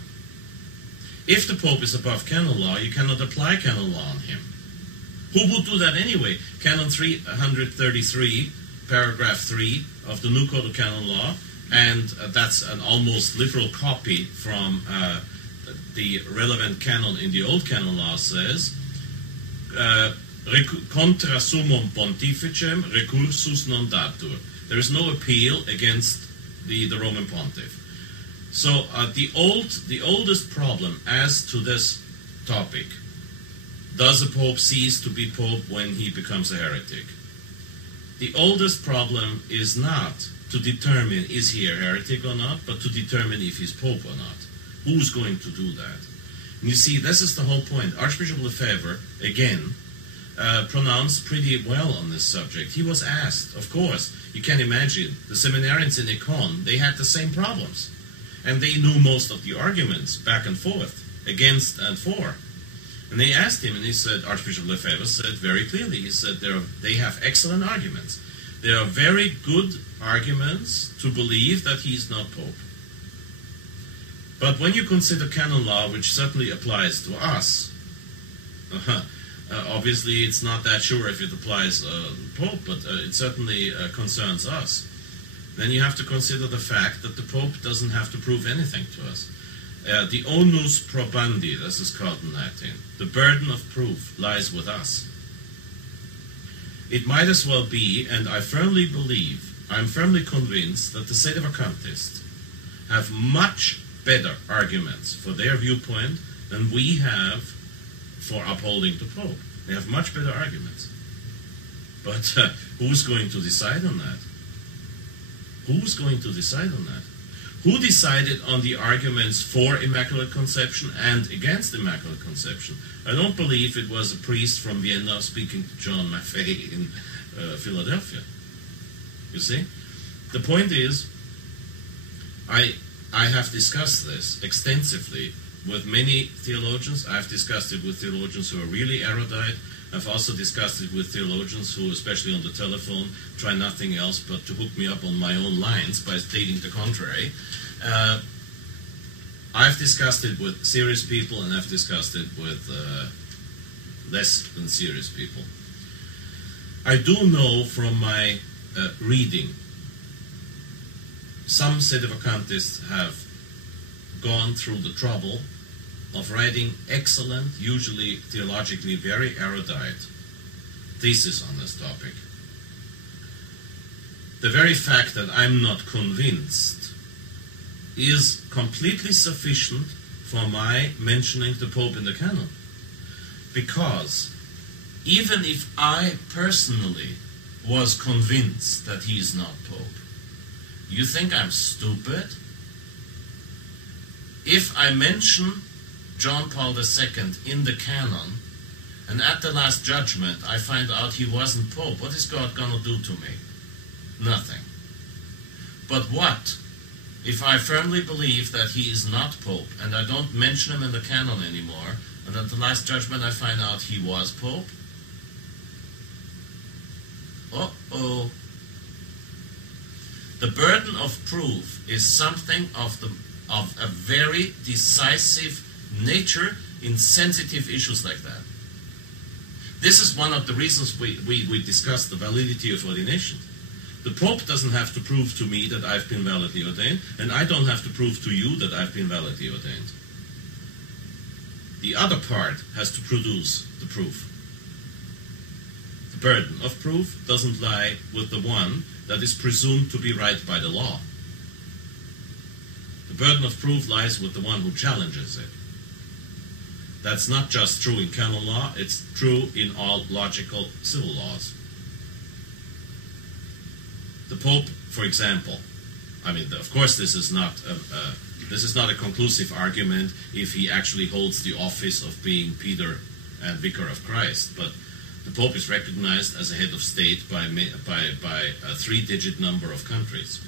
If the Pope is above canon law, you cannot apply canon law on him. Who would do that anyway? Canon 333, paragraph 3 of the New Code of Canon Law, and that's an almost literal copy from the relevant canon in the Old Canon Law, says, contra summum pontificem recursus non datur. There is no appeal against the Roman pontiff. So the oldest problem as to this topic, does a pope cease to be pope when he becomes a heretic? The oldest problem is not to determine is he a heretic or not, but to determine if he's pope or not. Who's going to do that? And you see, this is the whole point. Archbishop Lefebvre, again, pronounced pretty well on this subject. He was asked, of course, you can imagine, the seminarians in Econ, they had the same problems. And they knew most of the arguments back and forth, against and for. And they asked him, and he said, Archbishop Lefebvre said very clearly, he said, they have excellent arguments. There are very good arguments to believe that he's not pope. But when you consider canon law, which certainly applies to us, obviously it's not that sure if it applies to pope, but it certainly concerns us. Then you have to consider the fact that the pope doesn't have to prove anything to us. The onus probandi, this is called in Latin, the burden of proof lies with us. It might as well be, and I'm firmly convinced that the sedevacantists have much better arguments for their viewpoint than we have for upholding the Pope. They have much better arguments. But who's going to decide on that? Who's going to decide on that? Who decided on the arguments for Immaculate Conception and against Immaculate Conception? I don't believe it was a priest from Vienna speaking to John Maffei in Philadelphia. You see? The point is, I have discussed this extensively with many theologians. I've discussed it with theologians who are really erudite. I've also discussed it with theologians who, especially on the telephone, try nothing else but to hook me up on my own lines by stating the contrary. I've discussed it with serious people, and I've discussed it with less than serious people. I do know from my reading, some sedevacantists have gone through the trouble of writing excellent, usually theologically very erudite theses on this topic. The very fact that I'm not convinced is completely sufficient for my mentioning the Pope in the canon. Because even if I personally was convinced that he is not Pope, you think I'm stupid? If I mention John Paul II in the canon, and at the Last Judgment I find out he wasn't Pope, what is God going to do to me? Nothing. But what if I firmly believe that he is not Pope, and I don't mention him in the canon anymore, and at the Last Judgment I find out he was Pope? Uh-oh. The burden of proof is something of a very decisive nature in sensitive issues like that. This is one of the reasons we discussed the validity of ordination. The Pope doesn't have to prove to me that I've been validly ordained, and I don't have to prove to you that I've been validly ordained. The other part has to produce the proof. The burden of proof doesn't lie with the one that is presumed to be right by the law. The burden of proof lies with the one who challenges it. That's not just true in canon law, it's true in all logical civil laws. The Pope, for example, of course this is not a conclusive argument if he actually holds the office of being Peter and Vicar of Christ, but the Pope is recognized as a head of state by a three-digit number of countries.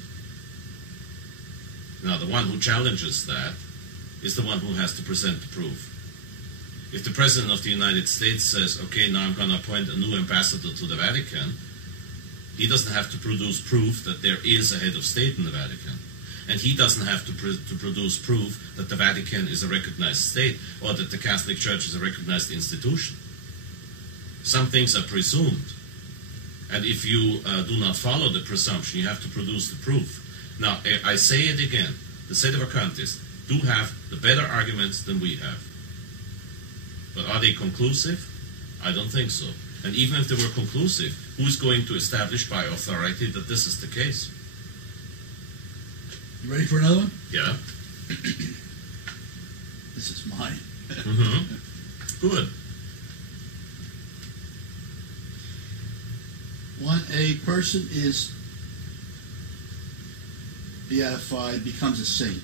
Now, the one who challenges that is the one who has to present the proof. If the President of the United States says, okay, now I'm going to appoint a new ambassador to the Vatican, he doesn't have to produce proof that there is a head of state in the Vatican. And he doesn't have to produce proof that the Vatican is a recognized state or that the Catholic Church is a recognized institution. Some things are presumed. And if you do not follow the presumption, you have to produce the proof. Now, I say it again, the sedevacantists do have the better arguments than we have. But are they conclusive? I don't think so. And even if they were conclusive, who's going to establish by authority that this is the case? You ready for another one? Yeah. This is mine. Good. When a person is beatified, becomes a saint,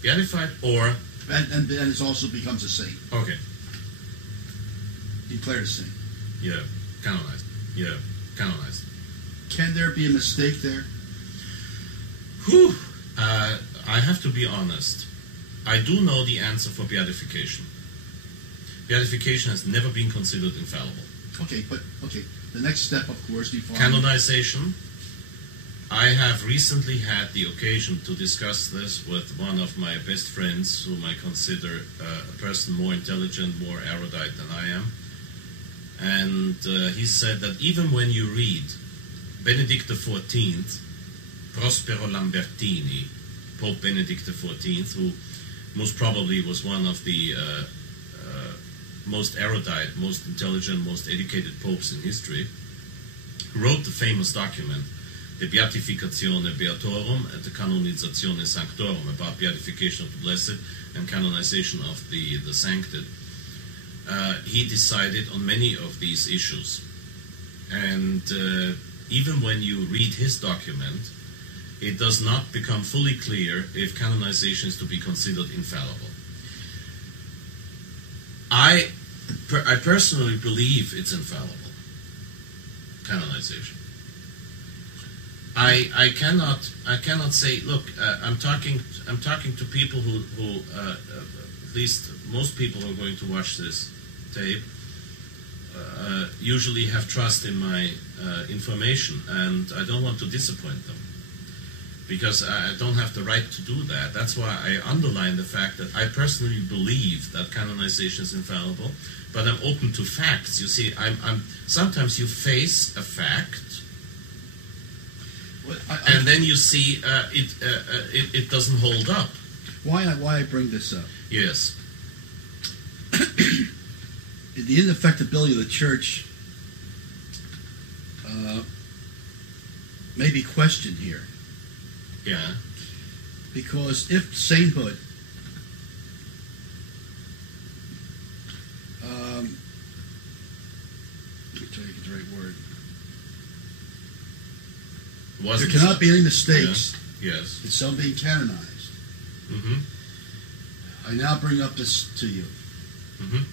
Beatified or and it also becomes a saint, okay, declared a saint. yeah, canonized. Yeah, canonized. Can there be a mistake there? Whew. I have to be honest. I do know the answer for beatification. Beatification has never been considered infallible. Okay, the next step, of course, define. Canonization. I have recently had the occasion to discuss this with one of my best friends, whom I consider a person more intelligent, more erudite than I am. And he said that even when you read Benedict XIV, Prospero Lambertini, Pope Benedict XIV, who most probably was one of the most erudite, most intelligent, most educated popes in history, wrote the famous document, De Beatificatione Beatorum et de Canonizatione Sanctorum, about beatification of the blessed and canonization of the sancted. He decided on many of these issues. And even when you read his document, it does not become fully clear if canonization is to be considered infallible. I personally believe it's infallible, canonization. I cannot say, look, I'm talking to people who at least most people who are going to watch this tape usually have trust in my information, and I don't want to disappoint them, because I don't have the right to do that. That's why I underline the fact that I personally believe that canonization is infallible, but I'm open to facts. You see, I'm sometimes you face a fact, and then you see it doesn't hold up. Why I bring this up? Yes. The indefectibility of the church may be questioned here. Yeah. Because if sainthood let me tell you the right word. Wasn't There cannot be any mistakes Yeah. Yes. in someone being canonized. Mm-hmm. I now bring up this to you. Mm-hmm.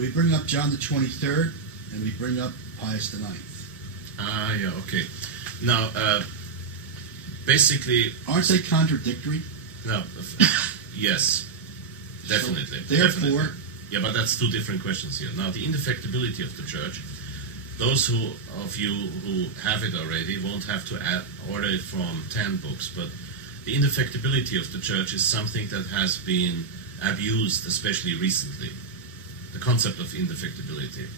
We bring up John the 23rd, and we bring up Pius IX. Ah, yeah, okay. Now, basically... Aren't they contradictory? No, yes, definitely. So, therefore... Definitely. Yeah, but that's two different questions here. Now, the indefectibility of the church, those of you who have it already won't have to order it from 10 books, but the indefectibility of the church is something that has been abused, especially recently. The concept of indefectibility.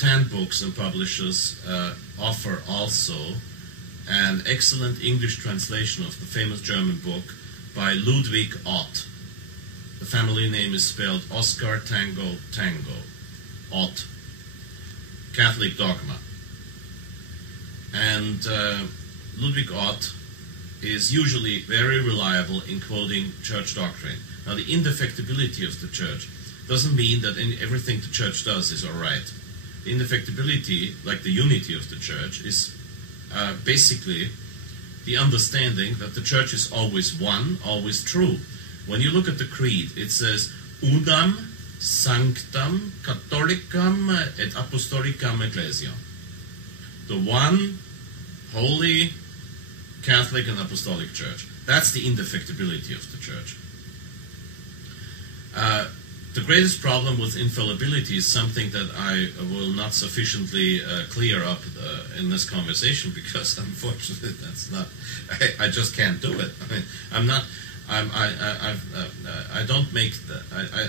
10 books and publishers offer also an excellent English translation of the famous German book by Ludwig Ott. The family name is spelled Oscar Tango Tango. Ott. Catholic Dogma. And Ludwig Ott is usually very reliable in quoting church doctrine. Now, the indefectibility of the church doesn't mean that everything the church does is all right. The indefectibility, like the unity of the church, is basically the understanding that the church is always one, always true. When you look at the creed, it says, Unam Sanctam Catholicam et Apostolicam Ecclesiam. The one holy Catholic and Apostolic Church. That's the indefectibility of the church. The greatest problem with infallibility is something that I will not sufficiently clear up in this conversation, because unfortunately that's not. I just can't do it. I mean, I'm not. I don't make the.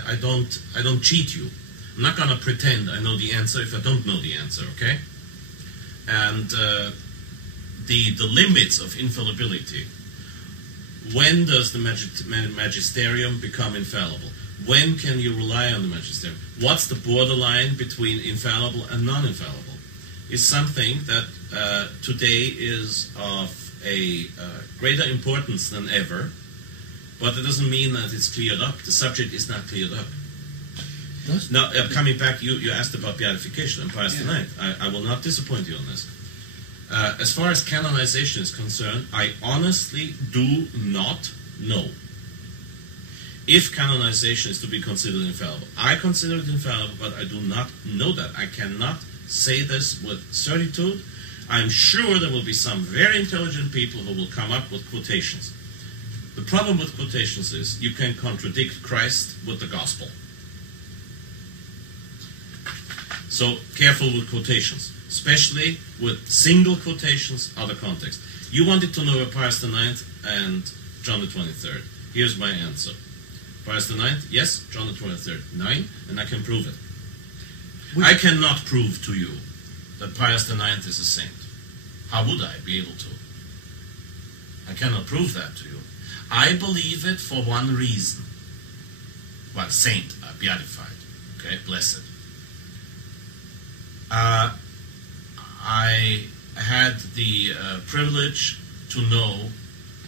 I don't cheat you. I'm not going to pretend I know the answer if I don't know the answer. Okay. And the limits of infallibility. When does the magisterium become infallible? When can you rely on the magisterium? What's the borderline between infallible and non-infallible? Is something that today is of a greater importance than ever, but it doesn't mean that it's cleared up. The subject is not cleared up. Now, coming back, you asked about beatification and Pius IX. I will not disappoint you on this. As far as canonization is concerned, I honestly do not know if canonization is to be considered infallible. I consider it infallible, but I do not know that. I cannot say this with certitude. I'm sure there will be some very intelligent people who will come up with quotations. The problem with quotations is you can contradict Christ with the gospel. So careful with quotations, especially with single quotations out of context. You wanted to know about Pius IX and John the 23rd. Here's my answer. Pius IX, yes, John the 23rd, 9, and I can prove it. I cannot prove to you that Pius IX is a saint. How would I be able to? I cannot prove that to you. I believe it for one reason. Well, saint, beatified, okay, blessed. I had the privilege to know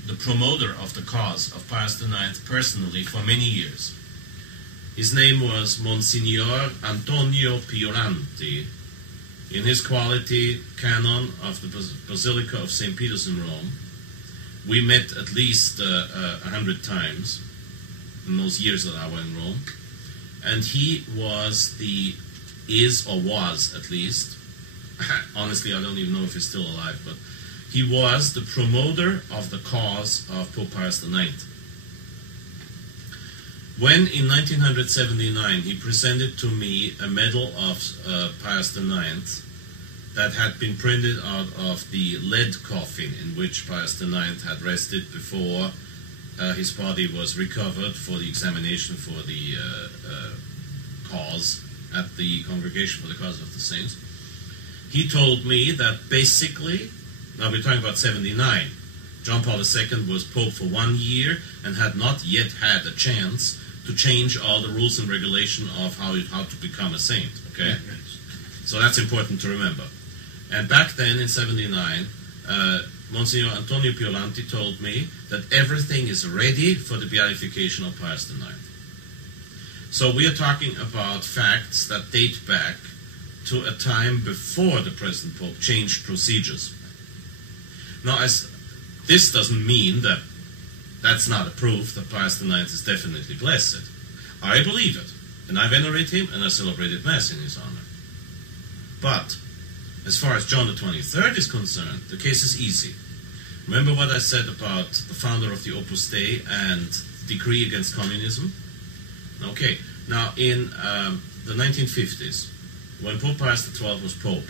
the promoter of the cause of Pius IX personally for many years. His name was Monsignor Antonio Pioranti. In his quality canon of the Basilica of St. Peter's in Rome, we met at least 100 times in those years that I was in Rome, and he was is or was at least, honestly I don't even know if he's still alive, but he was the promoter of the cause of Pope Pius IX. When in 1979 he presented to me a medal of Pius IX that had been printed out of the lead coffin in which Pius IX had rested before his body was recovered for the examination for the cause at the Congregation for the Cause of the Saints. He told me that basically, now we're talking about 79, John Paul II was Pope for 1 year and had not yet had a chance to change all the rules and regulation of how to become a saint, okay? So that's important to remember. And back then in 79, Monsignor Antonio Pioranti told me that everything is ready for the beatification of Pius IX. So we are talking about facts that date back to a time before the present Pope changed procedures. Now, this doesn't mean that that's not a proof that Pius IX is definitely blessed. I believe it, and I venerate him, and I celebrated Mass in his honor. But as far as John the 23rd is concerned, the case is easy. Remember what I said about the founder of the Opus Dei and decree against communism? Okay, now in the 1950s, when Pope Pius XII was Pope,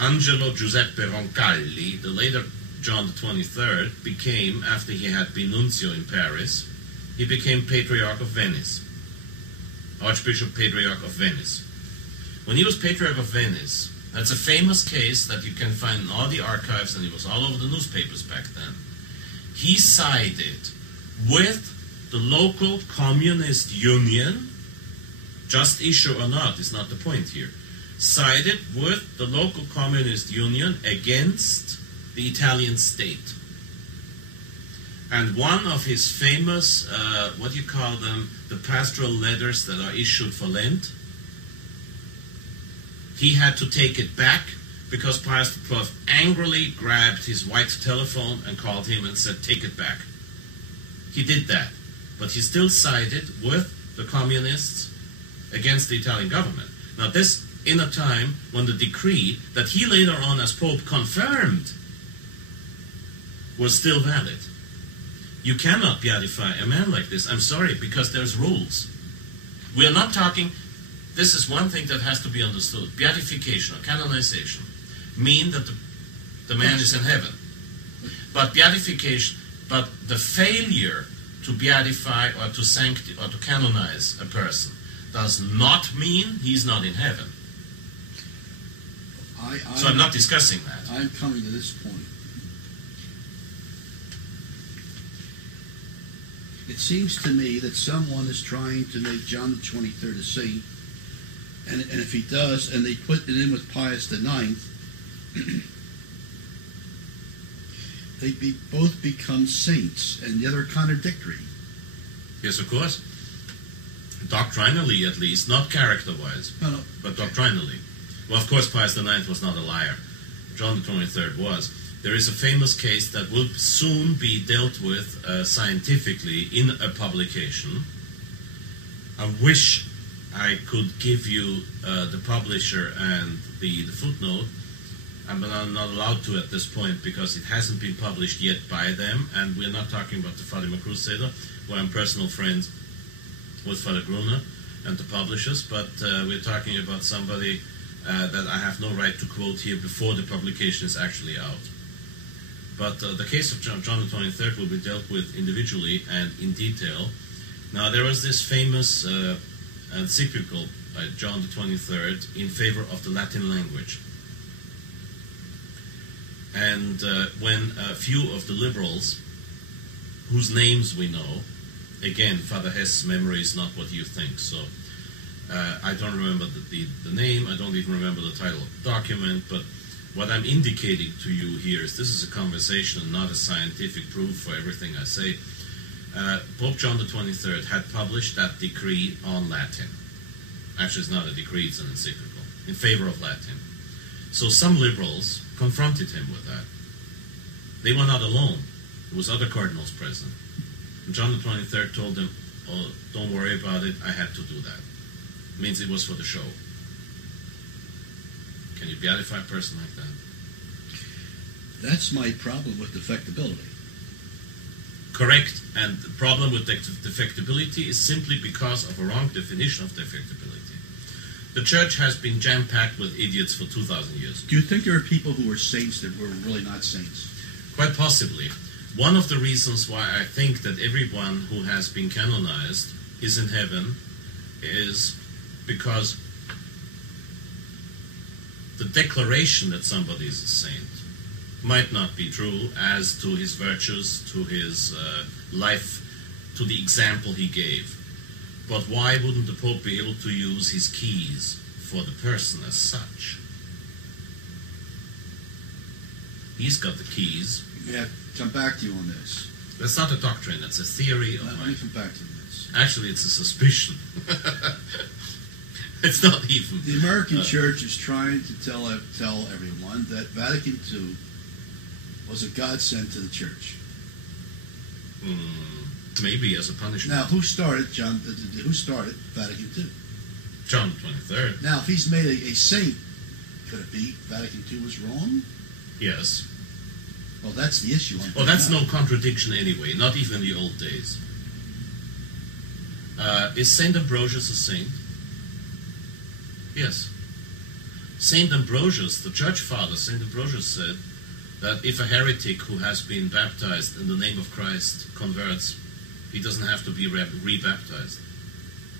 Angelo Giuseppe Roncalli, the later John the 23rd, became, after he had been nuncio in Paris, he became Patriarch of Venice, Archbishop Patriarch of Venice. When he was Patriarch of Venice, that's a famous case that you can find in all the archives, and it was all over the newspapers back then. He sided with the local communist union, just issue or not is not the point here, sided with the local communist union against the Italian state. And one of his famous, what do you call them, the pastoral letters that are issued for Lent, he had to take it back because Pius XII angrily grabbed his white telephone and called him and said, take it back. He did that, but he still sided with the communists against the Italian government. Now this in a time when the decree that he later on as Pope confirmed was still valid. You cannot beatify a man like this. I'm sorry, because there's rules. We are not talking, this is one thing that has to be understood. Beatification or canonization mean that the man is in heaven. But beatification, but the failure to beatify or to sanctify or to canonize a person does not mean he's not in heaven. So I'm not discussing that. I'm coming to this point. It seems to me that someone is trying to make John the 23rd a saint, and if he does, and they put it in with Pius IX, both become saints, and yet are contradictory. Yes, of course. Doctrinally, at least, not character-wise, No. but doctrinally. Well, of course, Pius IX was not a liar. John the 23rd was. There is a famous case that will soon be dealt with scientifically in a publication. I wish I could give you the publisher and the footnote. I'm not allowed to at this point because it hasn't been published yet by them, and we're not talking about the Fatima Crusader, where I'm personal friends with Father Gruner and the publishers, but we're talking about somebody that I have no right to quote here before the publication is actually out. But the case of John the 23rd will be dealt with individually and in detail. Now, there was this famous encyclical by John the 23rd in favor of the Latin language. And when a few of the liberals, whose names we know, again, Father Hess's memory is not what you think, so I don't remember the name, I don't even remember the title of the document, but what I'm indicating to you here is this is a conversation and not a scientific proof for everything I say. Pope John the 23rd had published that decree on Latin. Actually, it's not a decree, it's an encyclical, in favor of Latin. So some liberals confronted him with that. They were not alone. There was other cardinals present. And John the 23rd told them, oh, don't worry about it, I had to do that. It means it was for the show. Can you beatify a person like that? That's my problem with defectibility. Correct. And the problem with defectibility is simply because of a wrong definition of defectibility. The church has been jam-packed with idiots for 2,000 years. Do you think there are people who were saints that were really not saints? Quite possibly. One of the reasons why I think that everyone who has been canonized is in heaven is because the declaration that somebody is a saint might not be true as to his virtues, to his life, to the example he gave. But why wouldn't the Pope be able to use his keys for the person as such? He's got the keys. Yeah, come back to you on this. That's not a doctrine, that's a theory of Let me mine. come back to this. Actually, it's a suspicion. It's not even. The American Church is trying to tell everyone that Vatican II was a godsend to the Church. Maybe as a punishment. Now, who started Vatican II? John the 23rd. Now, if he's made a saint, could it be Vatican II was wrong? Yes. Well, that's the issue. Well, that's no contradiction anyway, not even in the old days. Is St. Ambrosius a saint? Yes. St. Ambrosius, the church father, St. Ambrosius said that if a heretic who has been baptized in the name of Christ converts, he doesn't have to be rebaptized.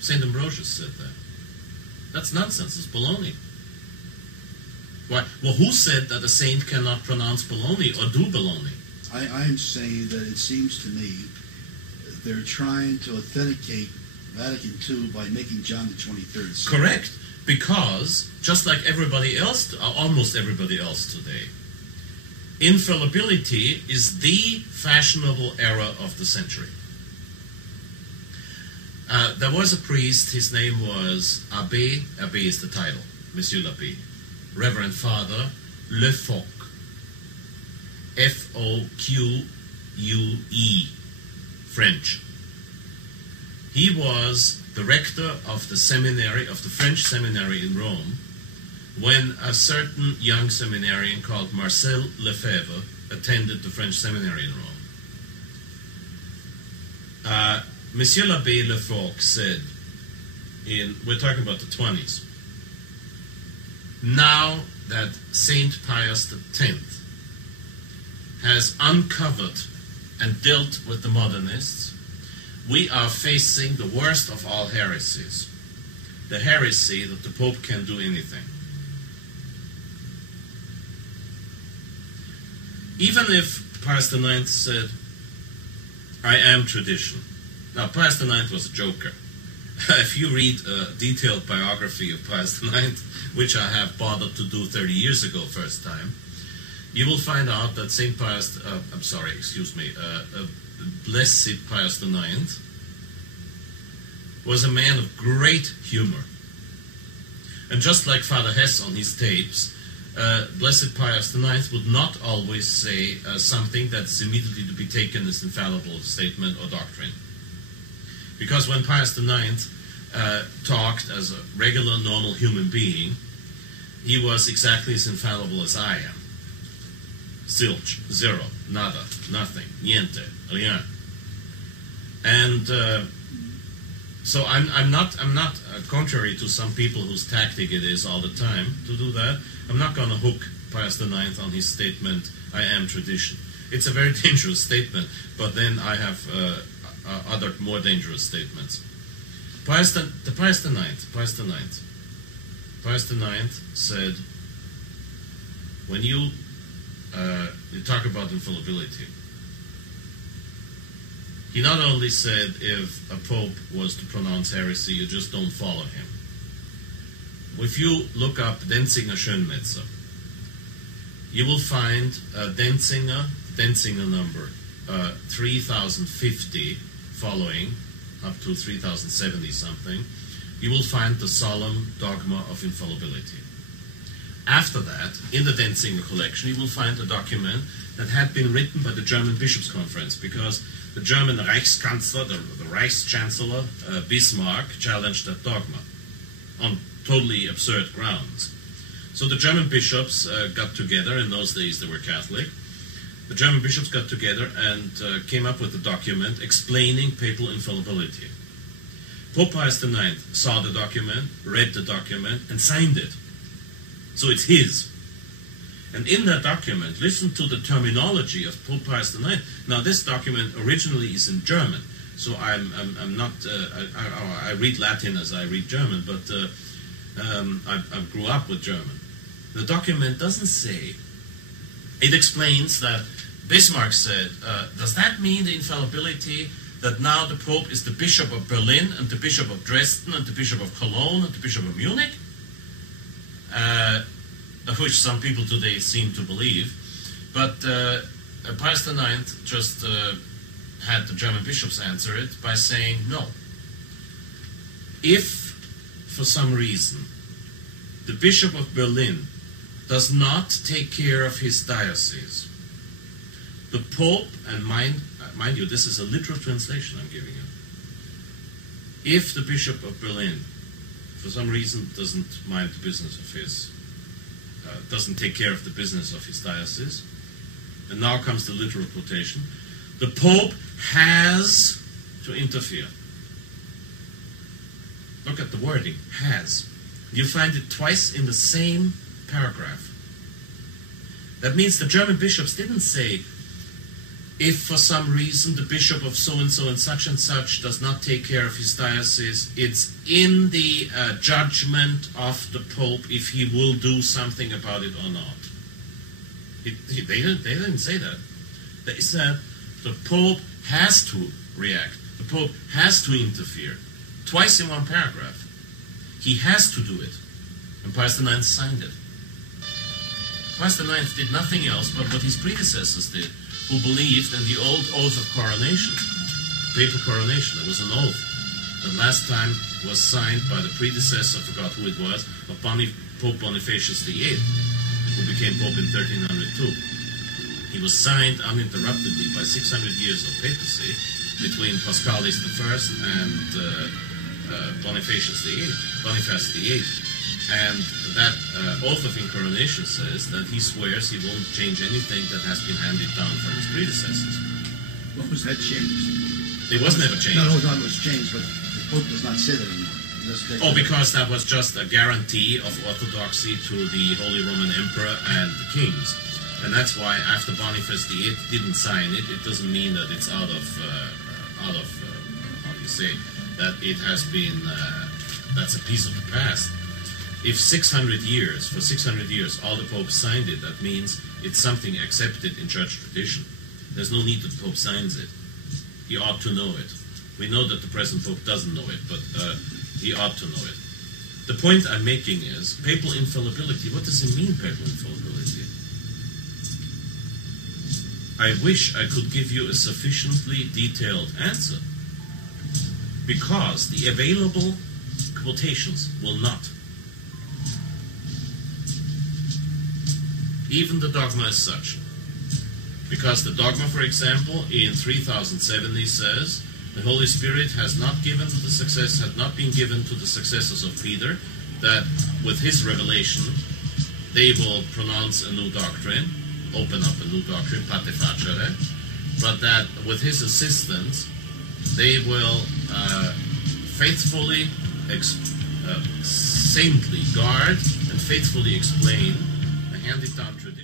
St. Ambrosius said that. That's nonsense. It's baloney. Why? Well, who said that a saint cannot pronounce baloney or do baloney? I'm saying that it seems to me they're trying to authenticate Vatican II by making John the 23rd saint. Correct. Because, just like everybody else, almost everybody else today, infallibility is the fashionable error of the century. There was a priest, his name was Abbé is the title, Monsieur l'Abbé, Reverend Father Lefoque, F-O-Q-U-E, French. He was the rector of the seminary, of the French seminary in Rome, when a certain young seminarian called Marcel Lefebvre attended the French seminary in Rome. Monsieur l'Abbé Lefoque said, we're talking about the 20s, now that Saint Pius X has uncovered and dealt with the modernists, we are facing the worst of all heresies, the heresy that the Pope can do anything. Even if Pius IX said, I am tradition. Now, Pius IX was a joker. If you read a detailed biography of Pius IX, which I have bothered to do 30 years ago first time, you will find out that Blessed Pius IX was a man of great humor. And just like Father Hess on his tapes, Blessed Pius IX would not always say something that's immediately to be taken as infallible statement or doctrine. Because when Pius IX talked as a regular, normal human being, he was exactly as infallible as I am. Zilch, zero, nada, nothing, niente, rien. And so I'm not contrary to some people whose tactic it is all the time to do that. I'm not going to hook Pius IX on his statement, I am tradition. It's a very dangerous statement, but then I have other more dangerous statements. Pius IX said, when you talk about infallibility, he not only said if a pope was to pronounce heresy, you just don't follow him. If you look up Denzinger Schönmetzer, you will find Denzinger number 3050 following, up to 3070 something, you will find the solemn dogma of infallibility. After that, in the Denzinger collection, you will find a document that had been written by the German Bishops' Conference, because the German Reichskanzler, the Reichschancellor, Bismarck, challenged that dogma on totally absurd grounds. So the German bishops got together. In those days they were Catholic. The German bishops got together and came up with a document explaining papal infallibility. Pope Pius IX saw the document, read the document, and signed it. So it's his. And in that document, listen to the terminology of Pope Pius IX. Now, this document originally is in German, so I'm not. I read Latin as I read German, but I grew up with German. The document doesn't say. It explains that Bismarck said, "Does that mean the infallibility that now the Pope is the Bishop of Berlin and the Bishop of Dresden and the Bishop of Cologne and the Bishop of Munich?" Of which some people today seem to believe. But Pius IX just had the German bishops answer it by saying no. If, for some reason, the Bishop of Berlin does not take care of his diocese, the Pope, and mind you, this is a literal translation I'm giving you. If the Bishop of Berlin, for some reason, doesn't mind the business of his doesn't take care of the business of his diocese. And now comes the literal quotation. The Pope has to interfere. Look at the wording, has. You find it twice in the same paragraph. That means the German bishops didn't say, if for some reason the bishop of so-and-so and such does not take care of his diocese, it's in the judgment of the Pope if he will do something about it or not. They didn't say that. They said the Pope has to react. The Pope has to interfere. Twice in one paragraph. He has to do it. And Pius IX signed it. Pius IX did nothing else but what his predecessors did, who believed in the old oath of coronation, papal coronation. There was an oath that last time was signed by the predecessor, I forgot who it was, of Pope Bonifacius VIII, who became Pope in 1302. He was signed uninterruptedly by 600 years of papacy between Paschalis I and Bonifacius VIII. And that oath of incoronation says that he swears he won't change anything that has been handed down from his predecessors. What was that changed? It was never changed. No, it was changed, but the Pope does not say that anymore. Because that was just a guarantee of orthodoxy to the Holy Roman Emperor and the kings. And that's why after Boniface VIII didn't sign it, it doesn't mean that it's out of how do you say, that it has been, that's a piece of the past. If for 600 years, all the popes signed it, that means it's something accepted in church tradition. There's no need that the Pope signs it. He ought to know it. We know that the present Pope doesn't know it, but he ought to know it. The point I'm making is, papal infallibility. What does it mean, papal infallibility? I wish I could give you a sufficiently detailed answer, because the available quotations will not. Even the dogma is such. Because the dogma, for example, in 3070 says, the Holy Spirit has not been given to the successors of Peter, that with his revelation they will pronounce a new doctrine, open up a new doctrine, pate facere, but that with his assistance they will faithfully, saintly guard and faithfully explain the handed down tradition.